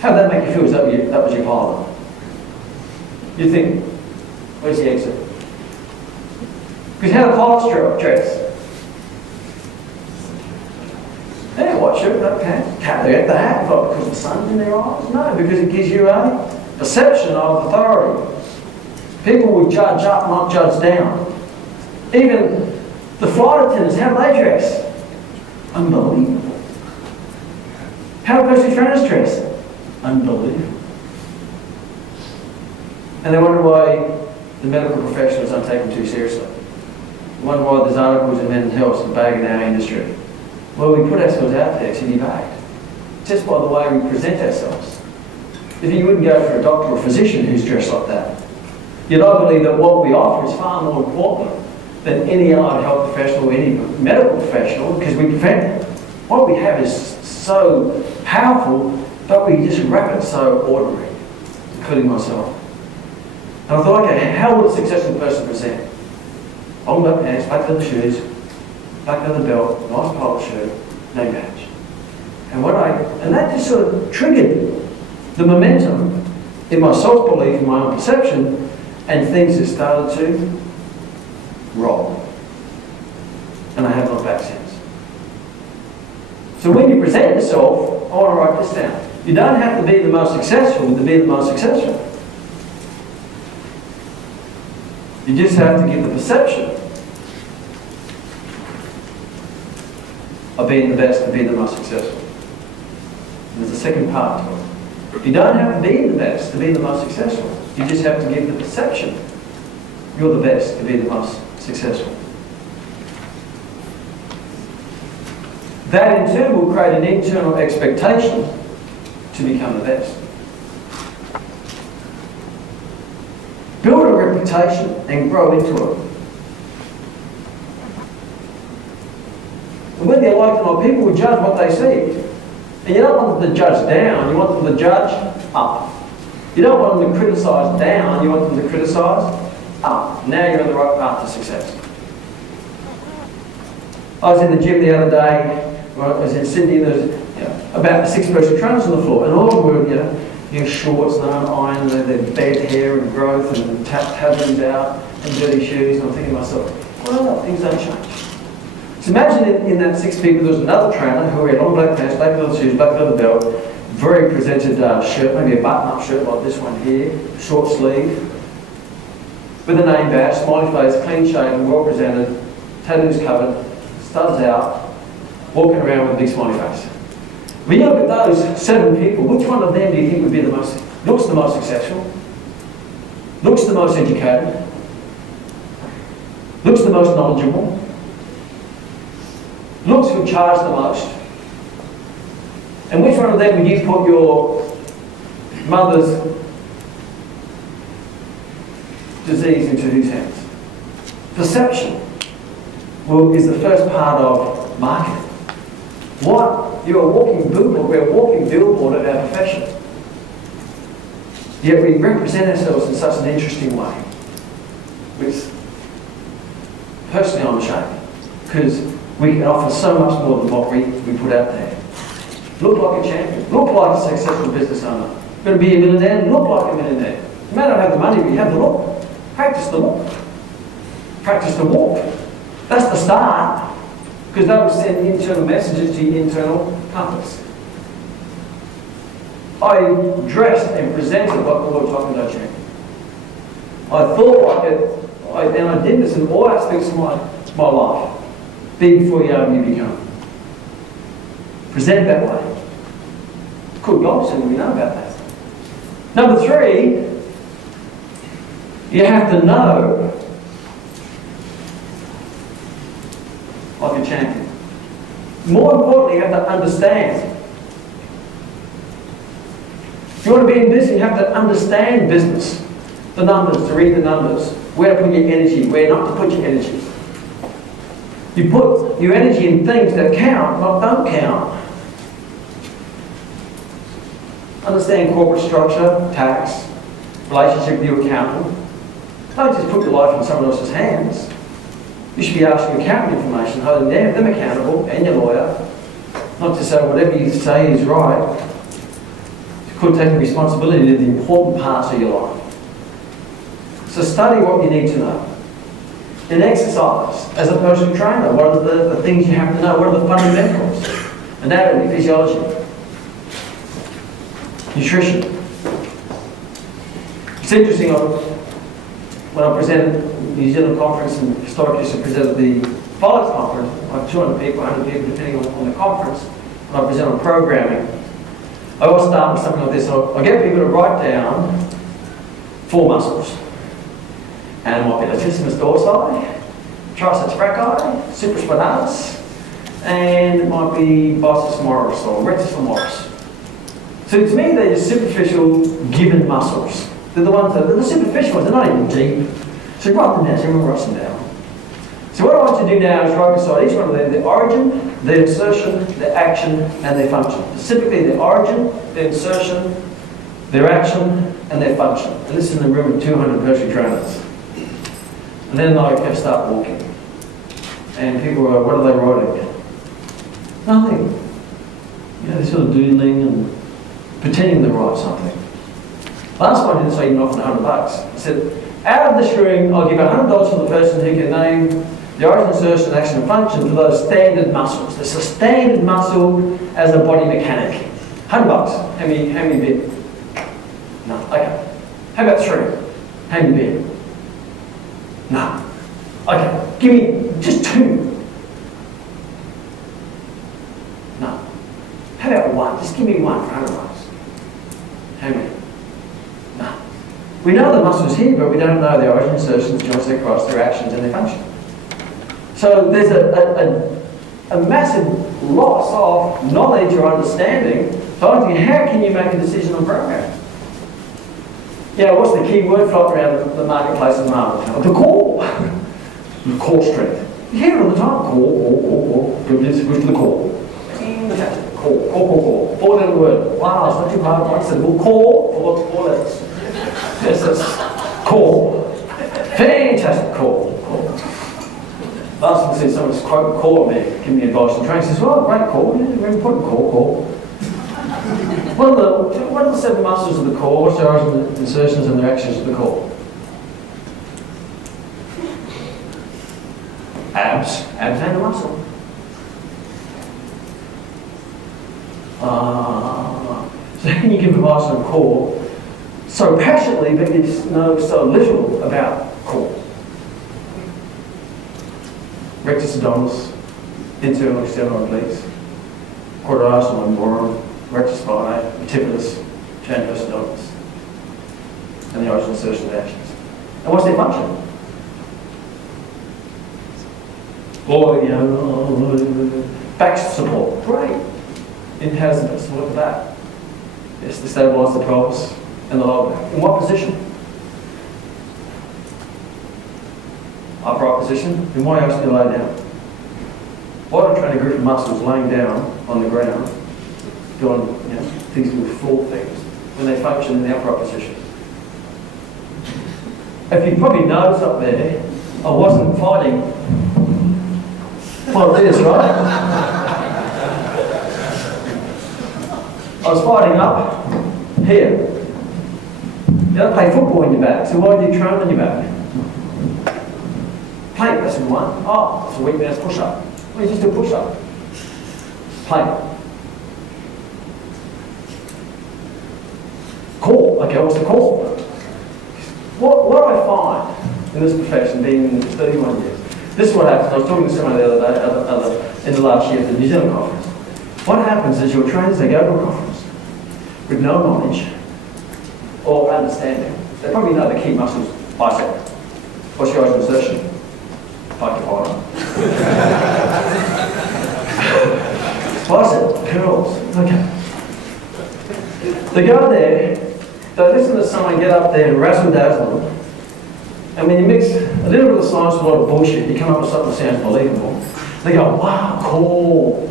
How did that make you feel? That was your pilot? You think, where's the exit? Because how do pilots dress? They don't watch it, okay. Can't they get the hat because the sun's in their eyes? No, because it gives you a perception of authority. People will judge up, not judge down. Even the flight attendants, how do they dress? Unbelievable. How do personal trainers dress? Unbelievable. And they wonder why the medical professionals aren't taken too seriously. They wonder why there's articles in Men's Health and bagging our industry. Well, we put ourselves out there to be bagged. Just by the way we present ourselves. If you wouldn't go for a doctor or physician who's dressed like that. Yet I believe that what we offer is far more important than any allied health professional or any medical professional, because what we have is so powerful, but we just wrap it so ordinary, including myself. And I thought, okay, how would a successful person present? Long black pants, black leather shoes, black leather belt, nice polo shirt, no badge. And that just sort of triggered the momentum in my self-belief, in my own perception, and things have started to roll. And I have not back since. So when you present yourself, I want to write this down. You don't have to be the most successful to be the most successful. You just have to give the perception of being the best and being the most successful. And there's a second part to it. You don't have to be the best to be the most successful. You just have to give the perception you're the best to be the most successful. That in turn will create an internal expectation to become the best. Build a reputation and grow into it. And whether you like it or not, people will judge what they see. And you don't want them to judge down, you want them to judge up. You don't want them to criticise down, you want them to criticise up. Now you're on the right path to success. I was in the gym the other day, I was in Sydney, there was about 6 personal trainers on the floor, and all of them were shorts, no iron, their bed hair and growth and tablets out, and dirty shoes, and I'm thinking to myself, well, things don't change. So imagine in that 6 people, there was another trainer who had long black pants, black leather shoes, black leather belt, very presented shirt, maybe a button-up shirt like this one here, short sleeve, with a name badge, smiley face, clean shaven, well presented, tattoos covered, studs out, walking around with a big smiley face. When you look at those 7 people, which one of them do you think would be looks the most successful, looks the most educated, looks the most knowledgeable, looks who charge the most? And which one of them would you put your mother's disease into whose hands? Perception is the first part of marketing. What? You're a walking billboard. We're a walking billboard of our profession. Yet we represent ourselves in such an interesting way, which personally I'm ashamed, because we can offer so much more than what we put out there. Look like a champion. Look like a successful business owner. Going to be a millionaire? Look like a millionaire. You may not have the money, but you have the look. Practice the look. Practice the walk. That's the start, because that will send internal messages to your internal compass. I dressed and presented like the Lord talking about champion. I thought like it, and I did this in all aspects of my life. Be before you become. Present that way. Good God, we know about that. Number 3, you have to know like a champion. More importantly, you have to understand. If you want to be in business, you have to understand business. The numbers, to read the numbers. Where to put your energy, where not to put your energy. You put your energy in things that count, not don't count. Understand corporate structure, tax, relationship with your accountant. Don't just put your life in someone else's hands. You should be asking your accountant information, holding them accountable, and your lawyer. Not to say whatever you say is right. You could take responsibility of the important parts of your life. So study what you need to know. In exercise, as a personal trainer, what are the things you have to know? What are the fundamentals? Anatomy, physiology, nutrition. It's interesting, when I presented New Zealand conference and historically I presented the Follett conference, like 200 people, 100 people depending on the conference, and I present on programming. I always start with something like this. I get people to write down 4 muscles. And it might be latissimus dorsi, triceps brachii, supraspinatus, and it might be biceps femoris or rectus femoris. So to me, they're just superficial given muscles. They're the ones that, they're the superficial ones, they're not even deep. So write them down, so everyone writes them down. So what I want you to do now is write beside each one of them their origin, their insertion, their action, and their function. Specifically their origin, their insertion, their action, and their function. And this is in the room of 200 personal trainers. And then I start walking. And people are, what are they writing? Nothing. You know, they're sort of doodling and pretending they write something. Last one I didn't say even offer $100. I said, out of this room, I'll give $100 to the person who can name the origin, insertion, action, and function for those standard muscles. There's a standard muscle as a body mechanic. $100. How many bid? No. Okay. How about 3? How many bid? No. Okay. Give me just 2. No. How about 1? Just give me 1 for $100. How many? No. We know the muscles here, but we don't know their origin, insertions, joints, their cross, their actions, and their function. So there's a massive loss of knowledge or understanding. So I'm thinking, how can you make a decision on programming? Yeah, what's the key word floating around the marketplace at the moment? The core. The core strength. You hear it all the time. Core. Goodness, with the core. Core. 4-letter word. Wow, it's not too hard. One syllable. Core. 4 letters. Yes, that's core. Fantastic core. Last time I see someone's quote core there, give me advice and training. Says, well, great core. Very important core. What are the 7 muscles of the core? What's their origin, insertions, and their actions of the core? Abs and a muscle. So how can you give advice on core so passionately, but you know so little about core? Rectus abdominis, internal, external obliques, quadratus lumborum, rectus spinae, pectoralis, transverse abdominis, and the origin insertion actions. And what's their function? Or, back support. Great. In hazardous, look at that. Yes, to stabilise the pelvis and the lower back. In what position? Upright position. In why else do you lay down? Why do I train a group of muscles laying down on the ground, doing these little floor things, when they function in the upright position? If you probably noticed up there, I wasn't fighting like this, right? I was fighting up here. You don't play football on your back, so why do you train on your back? Plank, that's the one. Oh, it's a weak man's push-up. Why don't you just do a push-up? Plank. Core. Okay, what's the core? What I find in this profession, being 31 years, this is what happens. I was talking to someone the other day, in the last year at the New Zealand conference. What happens is your trainers, they go to a conference with no knowledge or understanding. They probably know the key muscles, bicep. What's your insertion? Like your bottom. Bicep, curls. Okay. They go there, they listen to someone get up there and razzle dazzle them. And when you mix a little bit of science with a lot of bullshit, you come up with something that sounds believable. They go, wow, cool.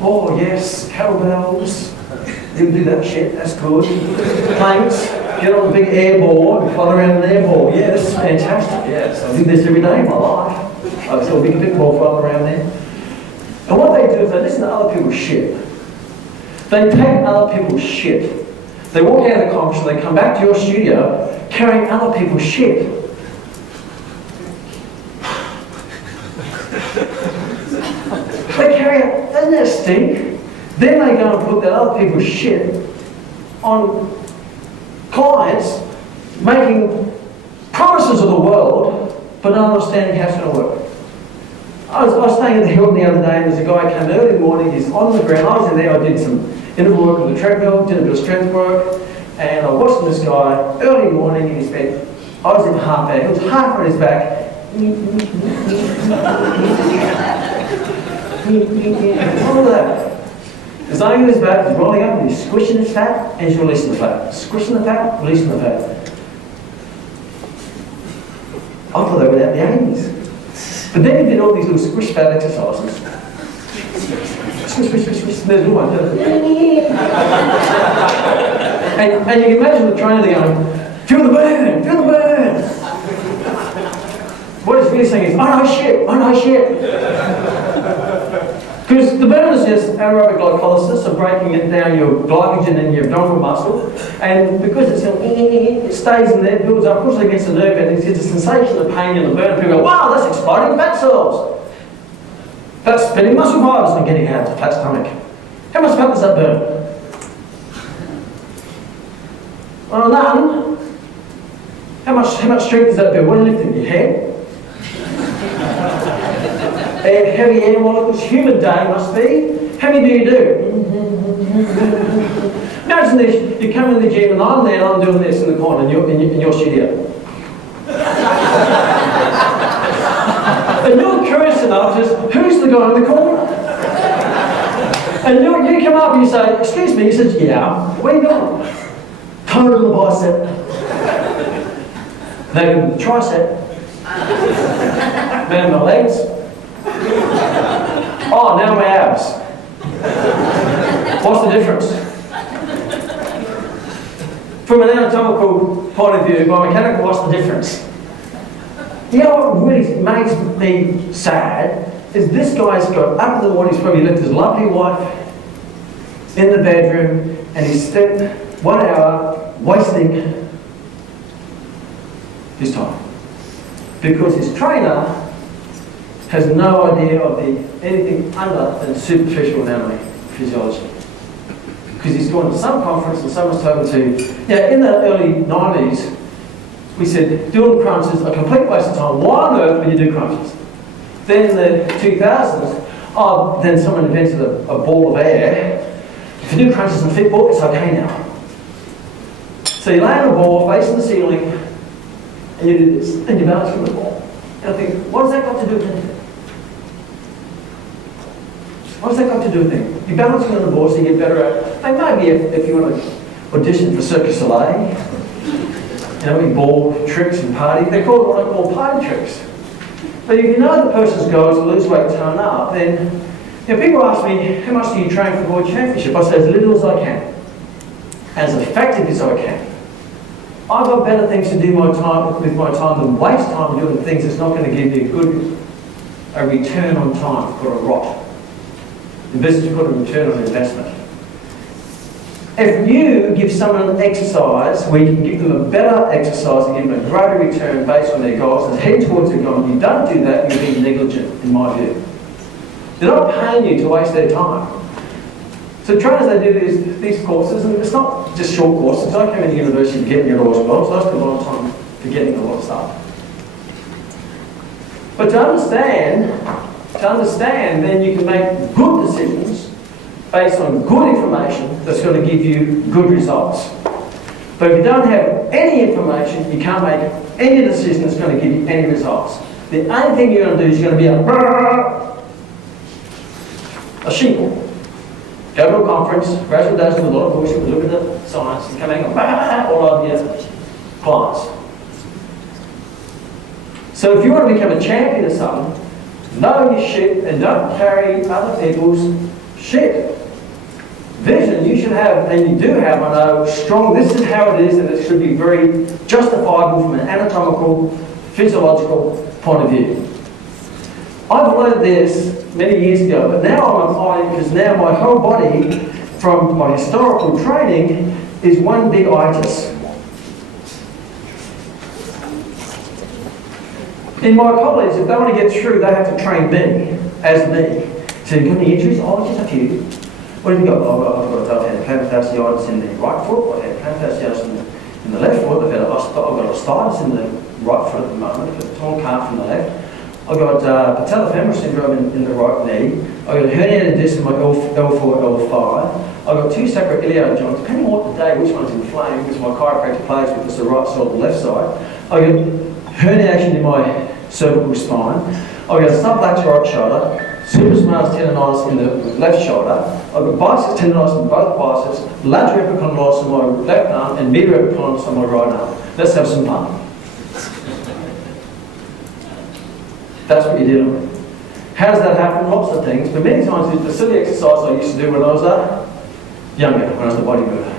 Oh, yes, kettlebells. You do that shit, that's good. Planks, get on the big air ball and fly around an air ball. Yes, fantastic, yes. I do this every day in my life. I saw a big ball flying around there. And what they do is they listen to other people's shit. They take other people's shit. They walk out of the conference and they come back to your studio carrying other people's shit. They carry it, doesn't that stink? Then they go and put that other people's shit on clients, making promises of the world, but not understanding how it's going to work. I was staying at the Hilton the other day, and there's a guy who came early in the morning, he's on the ground. I was in there, I did some interval work on the treadmill, did a bit of strength work, and I was watching this guy early in the morning, and I was in half back, he was half on his back. All of that. He's laying on his back, he's rolling up, and he's squishing his fat, and he's releasing the fat. Squishing the fat, releasing the fat. I thought they were out the 80s. But then he did all these little squish fat exercises. Squish, squish, squish, squish. There's one. And you can imagine the trainer there going, feel the burn, feel the burn. What he's really saying is, oh no shit. Because the burn is just aerobic glycolysis, of breaking it down your glycogen in your abdominal muscle, and because it stays in there, builds up, pushes against the nerve endings, it's a sensation of pain in the burn. People go, wow, that's exploding fat cells. That's spinning muscle fibers and getting out of a flat stomach. How much fat does that burn? Well, none. How much strength does that build? What are you lifting? Your head? Heavy air molecules, humid day must be. How many do you do? Imagine this, you come in the gym and I'm there and I'm doing this in the corner in your studio. And you're curious enough, just who's the guy in the corner? And you come up and you say, excuse me, he says, yeah, what are you doing? Toning the bicep. Then the tricep. Then my legs. Oh, now my abs. What's the difference? From an anatomical point of view, biomechanical, what's the difference? You know what really makes me sad is this guy's got up in the morning, he's probably left his lovely wife in the bedroom and he spent 1 hour wasting his time. Because his trainer has no idea of anything other than superficial anatomy, physiology. Because he's gone to some conference and someone's told him to, in the early 90s, we said doing crunches are a complete waste of time. Why on earth would you do crunches? Then in the 2000s, then someone invented a ball of air. If you do crunches in football, it's okay now. So you lay on a ball facing the ceiling, and you do this, and you balance from the ball. And I think, what has that got to do with anything? What has that got to do with anything? You balance from the ball so you get better at it. Like maybe if you want to audition for Cirque du Soleil, with ball tricks and party, they're called what I call party tricks. But if you know the person's goal is to lose weight, tone up, then people ask me, how much do you train for the World Championship? I say as little as I can, as effective as I can. I've got better things to do with my time than waste time doing things that's not going to give you a return on time, called a ROT. In business, we call it a return on investment. If you give someone an exercise where you can give them a better exercise and give them a greater return based on their goals and head towards their goal, and you don't do that, you're being negligent, in my view. They're not paying you to waste their time. So trainers, they do these courses, and it's not just short courses. I came into university to get your law as well, so I spent a lot of time forgetting a lot of stuff. But to understand, then you can make good decisions based on good information that's going to give you good results. But if you don't have any information, you can't make any decision that's going to give you any results. The only thing you're going to do is you're going to be a sheeple. Go to a conference, graduate days with a lot of bullshit, look at the science, and come out and go, all of your clients. So if you want to become a champion of something, know your shit and don't carry other people's shit. Vision you should have, and you do have, I know, strong, this is how it is, and it should be very justifiable from an anatomical, physiological point of view. I've learned this many years ago, but now I'm applying, because now my whole body, from my historical training, is one big itis. In my colleagues, if they want to get through, they have to train me, as me. So you've got any injuries? Oh, just a few. What have you got? Oh, I've had plantar fasciitis in the right foot, I've had plantar fasciitis in the left foot, I've got osteitis in the right foot at the moment, I've got a torn calf in the left. I've got patellofemoral syndrome in the right knee. I've got a herniated disc in my L4, L5. I've got two sacroiliac joints, depending on what the day, which one's inflamed, because my chiropractor plays with us the right side or the left side. I've got herniation in my cervical spine. I've got sublateral shoulder, supraspinatus tendonitis in the left shoulder. I've got biceps tendonitis in both biceps, lateral epicondylitis on my left arm, and medial epicondylitis on my right arm. Let's have some fun. That's what you're dealing with. How does that happen? Lots of things, but many times it's the silly exercise I used to do when I was younger, when I was a bodybuilder.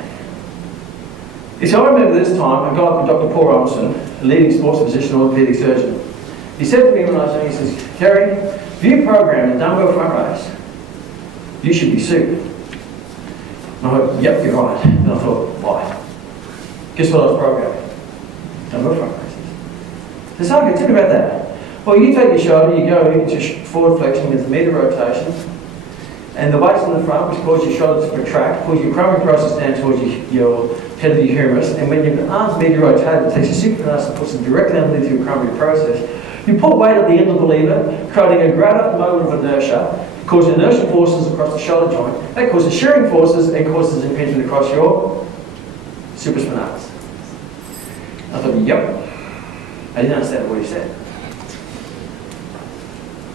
So I remember this time, a guy called Dr. Paul Robinson, a leading sports physician, orthopedic surgeon. He said to me when I was young, he says, Kerry, if you program a dumbbell front raise, you should be sued. And I thought, yep, you're right. And I thought, why? Guess what I was programming? Dumbbell front raises. He says, okay, tell me about that. Well, you take your shoulder, you go into forward flexion with a meter rotation, and the weight's in the front, which causes your shoulder to contract, pulls your coronary process down towards your head of your humerus, and when your arms meter rotated, it takes your supraspinatus and puts it directly underneath your coronary process. You put weight at the end of the lever, creating a greater moment of inertia, causes inertial forces across the shoulder joint, that causes shearing forces and causes impingement across your supraspinatus. I thought, yep. I didn't understand what he said.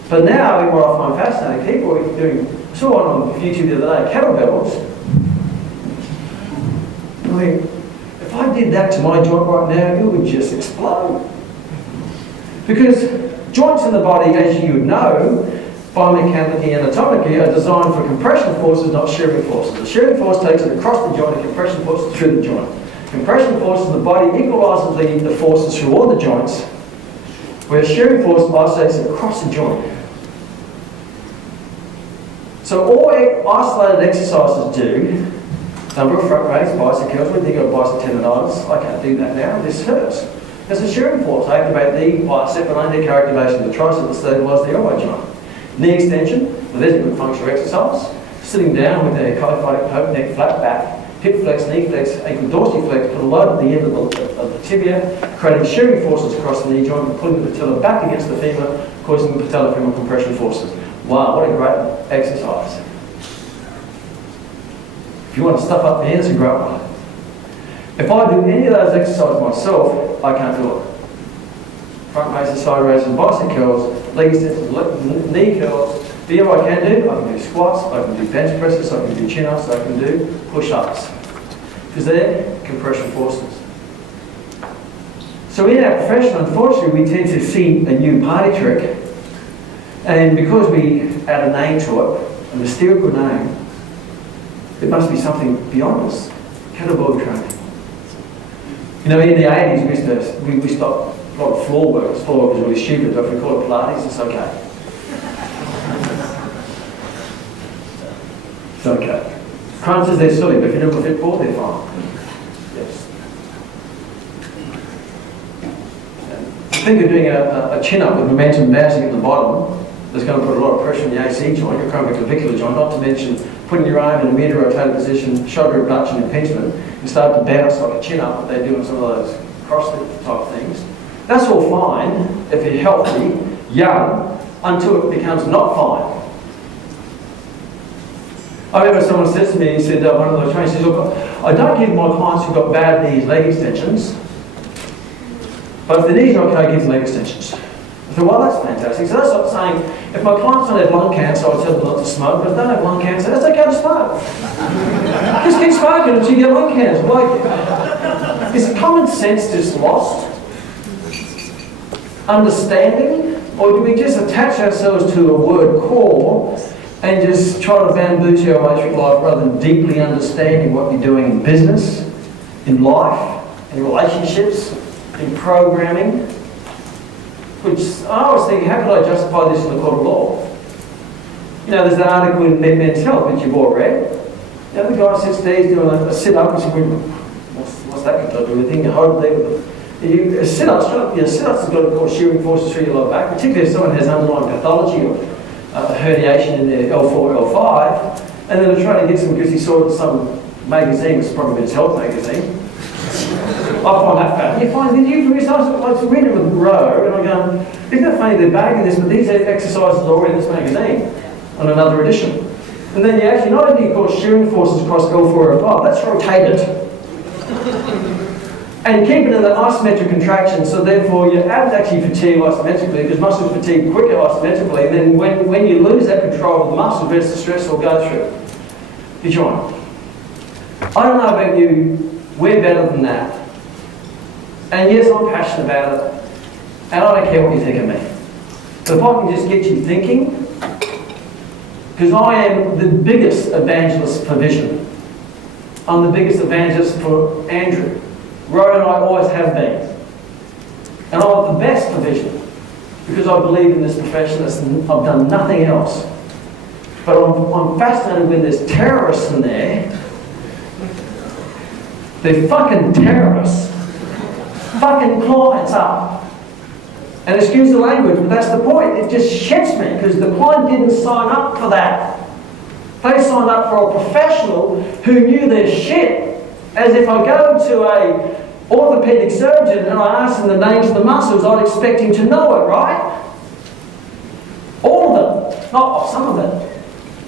But now, what I find fascinating, people are doing, I saw one on YouTube the other day, kettlebells. I mean, if I did that to my joint right now, it would just explode. Because joints in the body, as you would know, biomechanically and anatomically, are designed for compression forces, not shearing forces. The shearing force takes it across the joint, the compression force through the joint. Compression forces in the body equalises the forces through all the joints, where shearing force isolates across the joint. So all isolated exercises do, number of front raise, bicep curls, we think of bicep tendonitis, I can't do that now, this hurts. As a shearing force, I activate the bicep and I decode activation of the tricep to stabilise the elbow joint. Knee extension, well, there's a good functional exercise. Sitting down with a kyphotic hope, neck flat back, hip flex, knee flex, ankle dorsiflex, put a load at the end of the tibia, creating shearing forces across the knee joint and pulling the patella back against the femur, causing the patellofemoral compression forces. Wow, what a great exercise. If you want to stuff up the hands, it's a great one. If I do any of those exercises myself, I can't do it. Front raises, side raises, bicep curls, leg extensions, knee curls. But you know what I can do? I can do squats, I can do bench presses, I can do chin-ups, I can do push-ups. Because they're compression forces. So in our profession, unfortunately, we tend to see a new party trick. And because we add a name to it, a mystical name, it must be something beyond us. Kettlebell training. You know, in the 80s, we stopped a lot of floor work. Floor work was really stupid, but if we call it Pilates, it's okay. It's okay. Crunches, they're silly, but if you do a fit board, they're fine. Yes. Think of doing a chin-up with momentum bouncing at the bottom. That's going to put a lot of pressure on the AC joint, your acromioclavicular joint, not to mention putting your arm in a mid-rotated position, shoulder abduction impingement, and start to bounce like a chin-up, what they do in some of those CrossFit type things. That's all fine if you're healthy, young, until it becomes not fine. I remember someone said to me, he said, one of those trainers, he said, look, I don't give my clients who've got bad knees leg extensions, but if the knees are okay, I give them leg extensions. I said, well, that's fantastic. So that's like saying, if my clients don't have lung cancer, I tell them not to smoke, but if they don't have lung cancer, that's okay to smoke. Just keep smoking until you get lung cancer. Like, is common sense just lost? Understanding? Or do we just attach ourselves to a word core and just try to bamboozle our way through life rather than deeply understanding what you're doing in business, in life, in relationships, in programming? Which I was thinking, how could I justify this in the court of law? You know, there's an article in Men's Health, which you've all read. You know, the guy sits there, he's doing a sit-up, and says, what's that got to do with anything? You hold there with sit-ups have got to cause shearing forces through your lower back, particularly if someone has underlying pathology or herniation in their L4, L5, and then they're trying to get some, because he saw it in some magazine, it's probably Men's Health magazine. I find that fascinating. You find that you I read it with Rowe, and I go, isn't it funny they're bagging this, but these exercises are already in this magazine on another edition. And then you actually, not only cause shearing forces across L4, L5, let's rotate it. And keep it in an isometric contraction, so therefore your abs actually fatigue isometrically, because muscles fatigue quicker isometrically, and then when you lose that control of the muscle, the stress will go through your joint. I don't know about you, we're better than that. And yes, I'm passionate about it, and I don't care what you think of me. But if I can just get you thinking, because I am the biggest evangelist for vision. I'm the biggest evangelist for Andrew. Roy and I always have been. And I want the best for vision, because I believe in this profession. I've done nothing else. But I'm fascinated when there's terrorists in there. They're fucking terrorists. Fucking clients up. And excuse the language, but that's the point. It just shits me, because the client didn't sign up for that. They signed up for a professional who knew their shit. As if I go to a orthopedic surgeon and I ask him the names of the muscles, I'd expect him to know it, right? All of them, not some of them.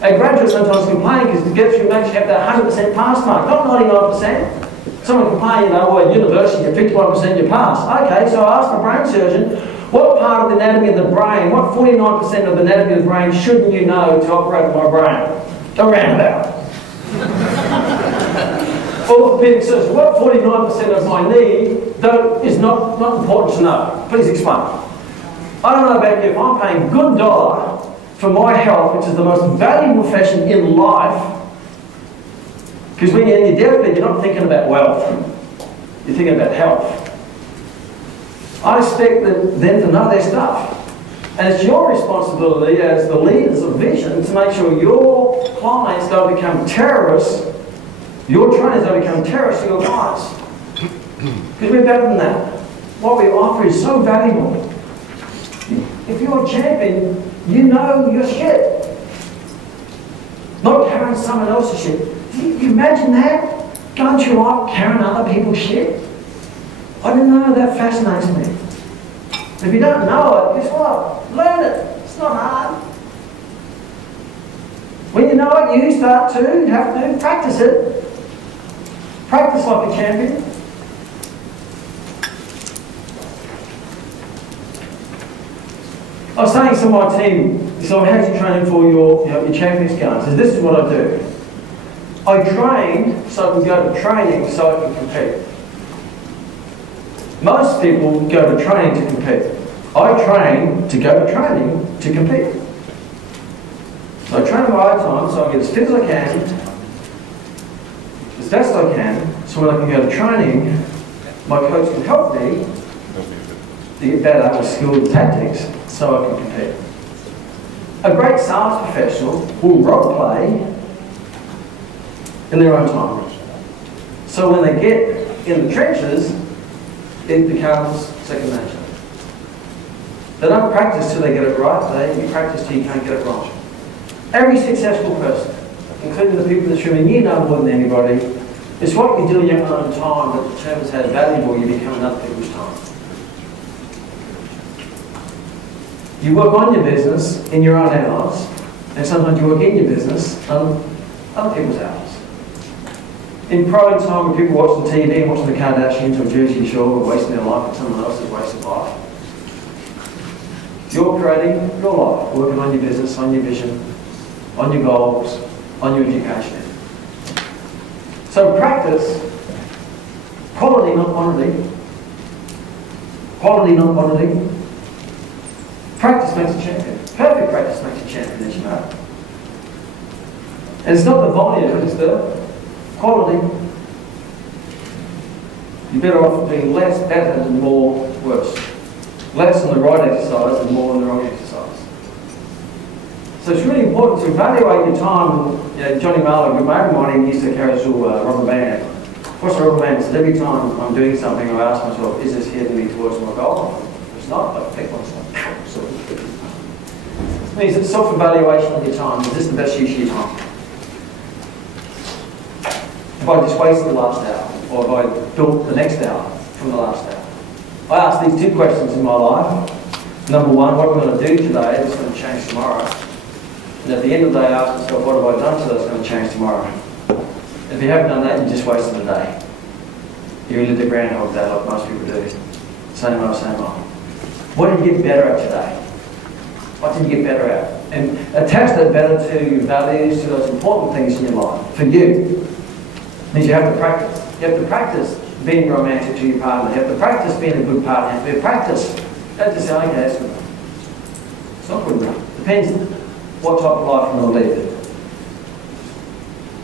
A graduate sometimes complain because to get through makes you have that 100% pass mark, not 99%. Someone complain, well, at university, you're 51% you pass. Okay, so I asked my brain surgeon, what part of the anatomy of the brain, what 49% of the anatomy of the brain shouldn't you know to operate my brain? A roundabout. Orthopedic surgeon, what 49% of my knee is not important to know? Please explain. I don't know about you, if I'm paying good dollar for my health, which is the most valuable profession in life, because when you're in your deathbed, you're not thinking about wealth, you're thinking about health. I expect them to know their stuff. And it's your responsibility as the leaders of vision to make sure your clients don't become terrorists, your trainers don't become terrorists to your clients. Because we're better than that. what we offer is so valuable. If you're a champion, you know your shit. Not carrying someone else's shit. Can you imagine that? Going through life carrying other people's shit? I don't know, that fascinates me. If you don't know it, guess what? Learn it. It's not hard. When you know it, you start to have to practice it. Practice like a champion. I was saying to my team, so how's your training for your champions going? I said, this is what I do. I train so I can go to training so I can compete. Most people go to training to compete. I train to go to training to compete. So I train my own time so I get as fit as I can, as best I can, so when I can go to training, my coach can help me to get better with skilled tactics so I can compete. A great sales professional will role play in their own time. So when they get in the trenches, it becomes second nature. They don't practice till they get it right, you practice till you can't get it wrong. Every successful person, including the people in this room, and you know more than anybody, it's what you do in your own time that determines how valuable you become in other people's time. You work on your business in your own hours, and sometimes you work in your business on other people's hours. In prime time when people watch the TV, watching the Kardashians or Jersey Shore, wasting their life and someone else's wasted life. You're creating your life, working on your business, on your vision, on your goals, on your education. So practice, quality not quantity. Quality not quantity. Practice makes a champion. Perfect practice makes a champion, as you know. And it's not the volume, it's the quality. You're better off doing less better than more worse. Less on the right exercise and more on the wrong exercise. So it's really important to evaluate your time. Johnny Marlowe, a good mate of mine, he used to carry a little rubber band. What's a rubber band? So every time I'm doing something, I ask myself, is this heading me towards my goal? If it's not, I pick myself. So it means it's self-evaluation of your time. Is this the best use of your time? Have I just wasted the last hour? Or have I built the next hour from the last hour? I ask these two questions in my life. Number one, what am I going to do today that's going to change tomorrow? And at the end of the day, I ask myself, what have I done today that's going to change tomorrow? If you haven't done that, you just wasted a day. You really did the groundhog day like most people do. Same old, same old. What did you get better at today? What did you get better at? And attach that better to your values, to those important things in your life. For you, means you have to practice. You have to practice being romantic to your partner. You have to practice being a good partner. You have to practice. Don't just say, okay, that's good enough. It's not good enough. Depends what type of life you want to live.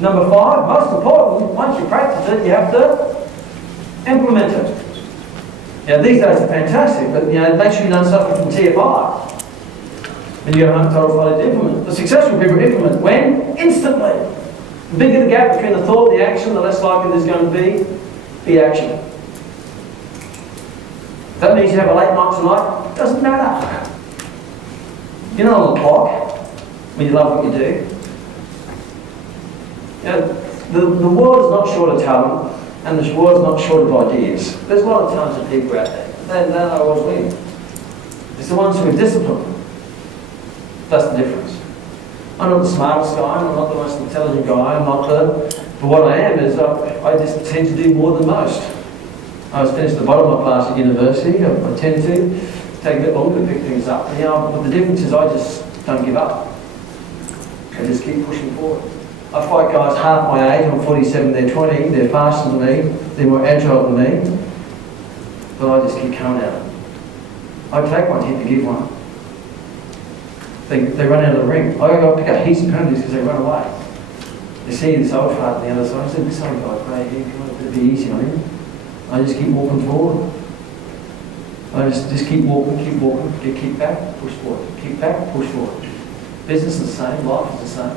Number five, most important, once you practice it, you have to implement it. Now, these days are fantastic, but make sure you don't suffer from TFI. When you go home, total failure to implement. The successful people implement. When? Instantly. The bigger the gap between the thought and the action, the less likely there's going to be the action. That means you have a late night tonight, doesn't matter. You're not on the clock when you love what you do. The world is not short of talent, and the world is not short of ideas. There's a lot of talented people out there. They don't always win. It's the ones who are disciplined. That's the difference. I'm not the smartest guy, I'm not the most intelligent guy, I'm not but what I am is I just tend to do more than most. I was finished at the bottom of my class at university. I tend to take a bit longer to pick things up. But the difference is I just don't give up. I just keep pushing forward. I fight guys half my age, I'm 47, they're 20, they're faster than me, they're more agile than me, but I just keep coming at it. I take one hit to give one. They run out of the ring. I go pick up heaps of penalties because they run away. You see this old fart on the other side. I said, this old guy's great, come on, it'll be easy on him. I just keep walking forward. I just keep walking, keep back, push forward, keep back, push forward. Business is the same, life is the same.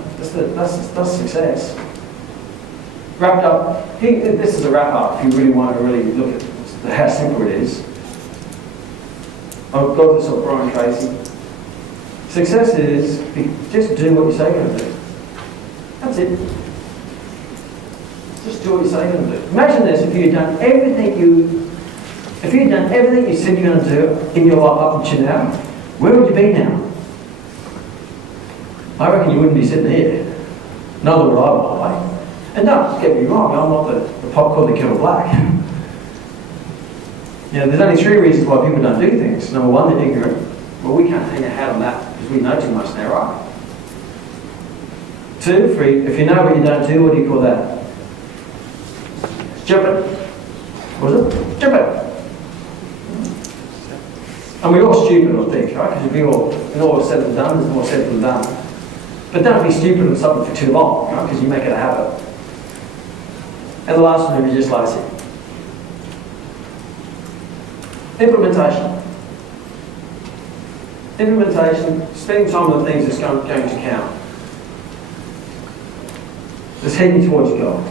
That's success. Wrapped up, this is a wrap up if you really want to really look at how simple it is. I've got this off Brian Tracy. Success is just do what you say you're going to do. That's it. Just do what you say you're going to do. Imagine this: if you'd done everything you said you're going to do in your life up until now, where would you be now? I reckon you wouldn't be sitting here. Neither would I, by the way. And don't get me wrong, I'm not the pot called the kettle black. You know, there's only 3 reasons why people don't do things. Number 1, they're ignorant. Well, we can't hang our hat on that because we know too much now, right? 2, 3, if you know what you don't do, what do you call that? Stupid. What is it? Stupid. And we're all stupid, I think, right? Because when all is said and done, there's more said than done. But don't be stupid on something for too long, right? Because you make it a habit. And the last one is just lazy. Implementation. Implementation, spending time on the things that's going to count. Just heading towards your goal.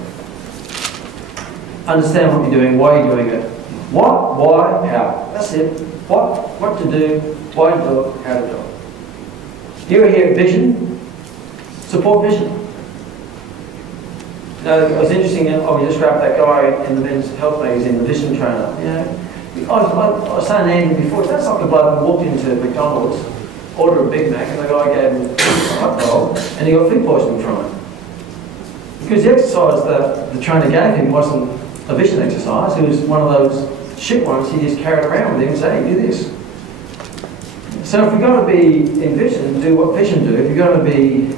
Understand what you're doing, why you're doing it. What, why, how. That's it. What to do, why to do it, how to do it. You ever hear vision? Support vision. You know, it was interesting, we just wrapped that guy in the men's health magazine, the vision trainer. You know, I was saying to Andy before, that's like a bloke who walked into McDonald's, ordered a Big Mac, and the guy gave him a hot dog, and he got food poisoning from it. Because the exercise that the trainer gave him wasn't a vision exercise, it was one of those shit ones he just carried around with him and said, hey, do this. So if you're going to be in vision, do what vision do. If you're going to be,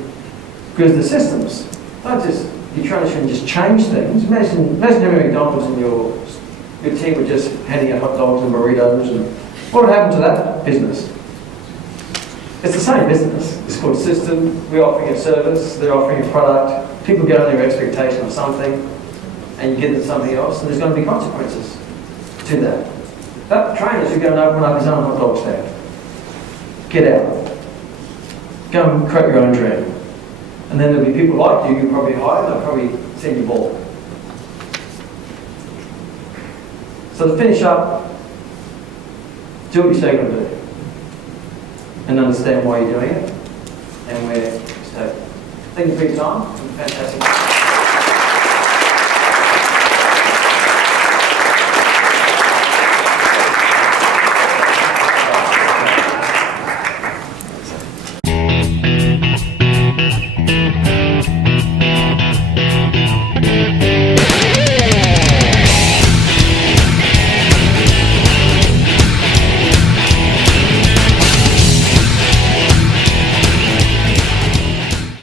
because the systems, not just, your trainer shouldn't just change things. Imagine having McDonald's and your team were just handing out hot dogs and burritos, and what would happen to that business? It's the same business. It's called system. We're offering a service, they're offering a product. People go on their expectation of something, and you get them something else, and there's going to be consequences to that. That trainer should go and open up his own hot dog stand. Get out. Go and create your own dream. And then there'll be people like you probably hire, they'll probably send you ball. So to finish up, do what you say you're going to do. And understand why you're doing it and where to stay. Thank you for your time. Fantastic.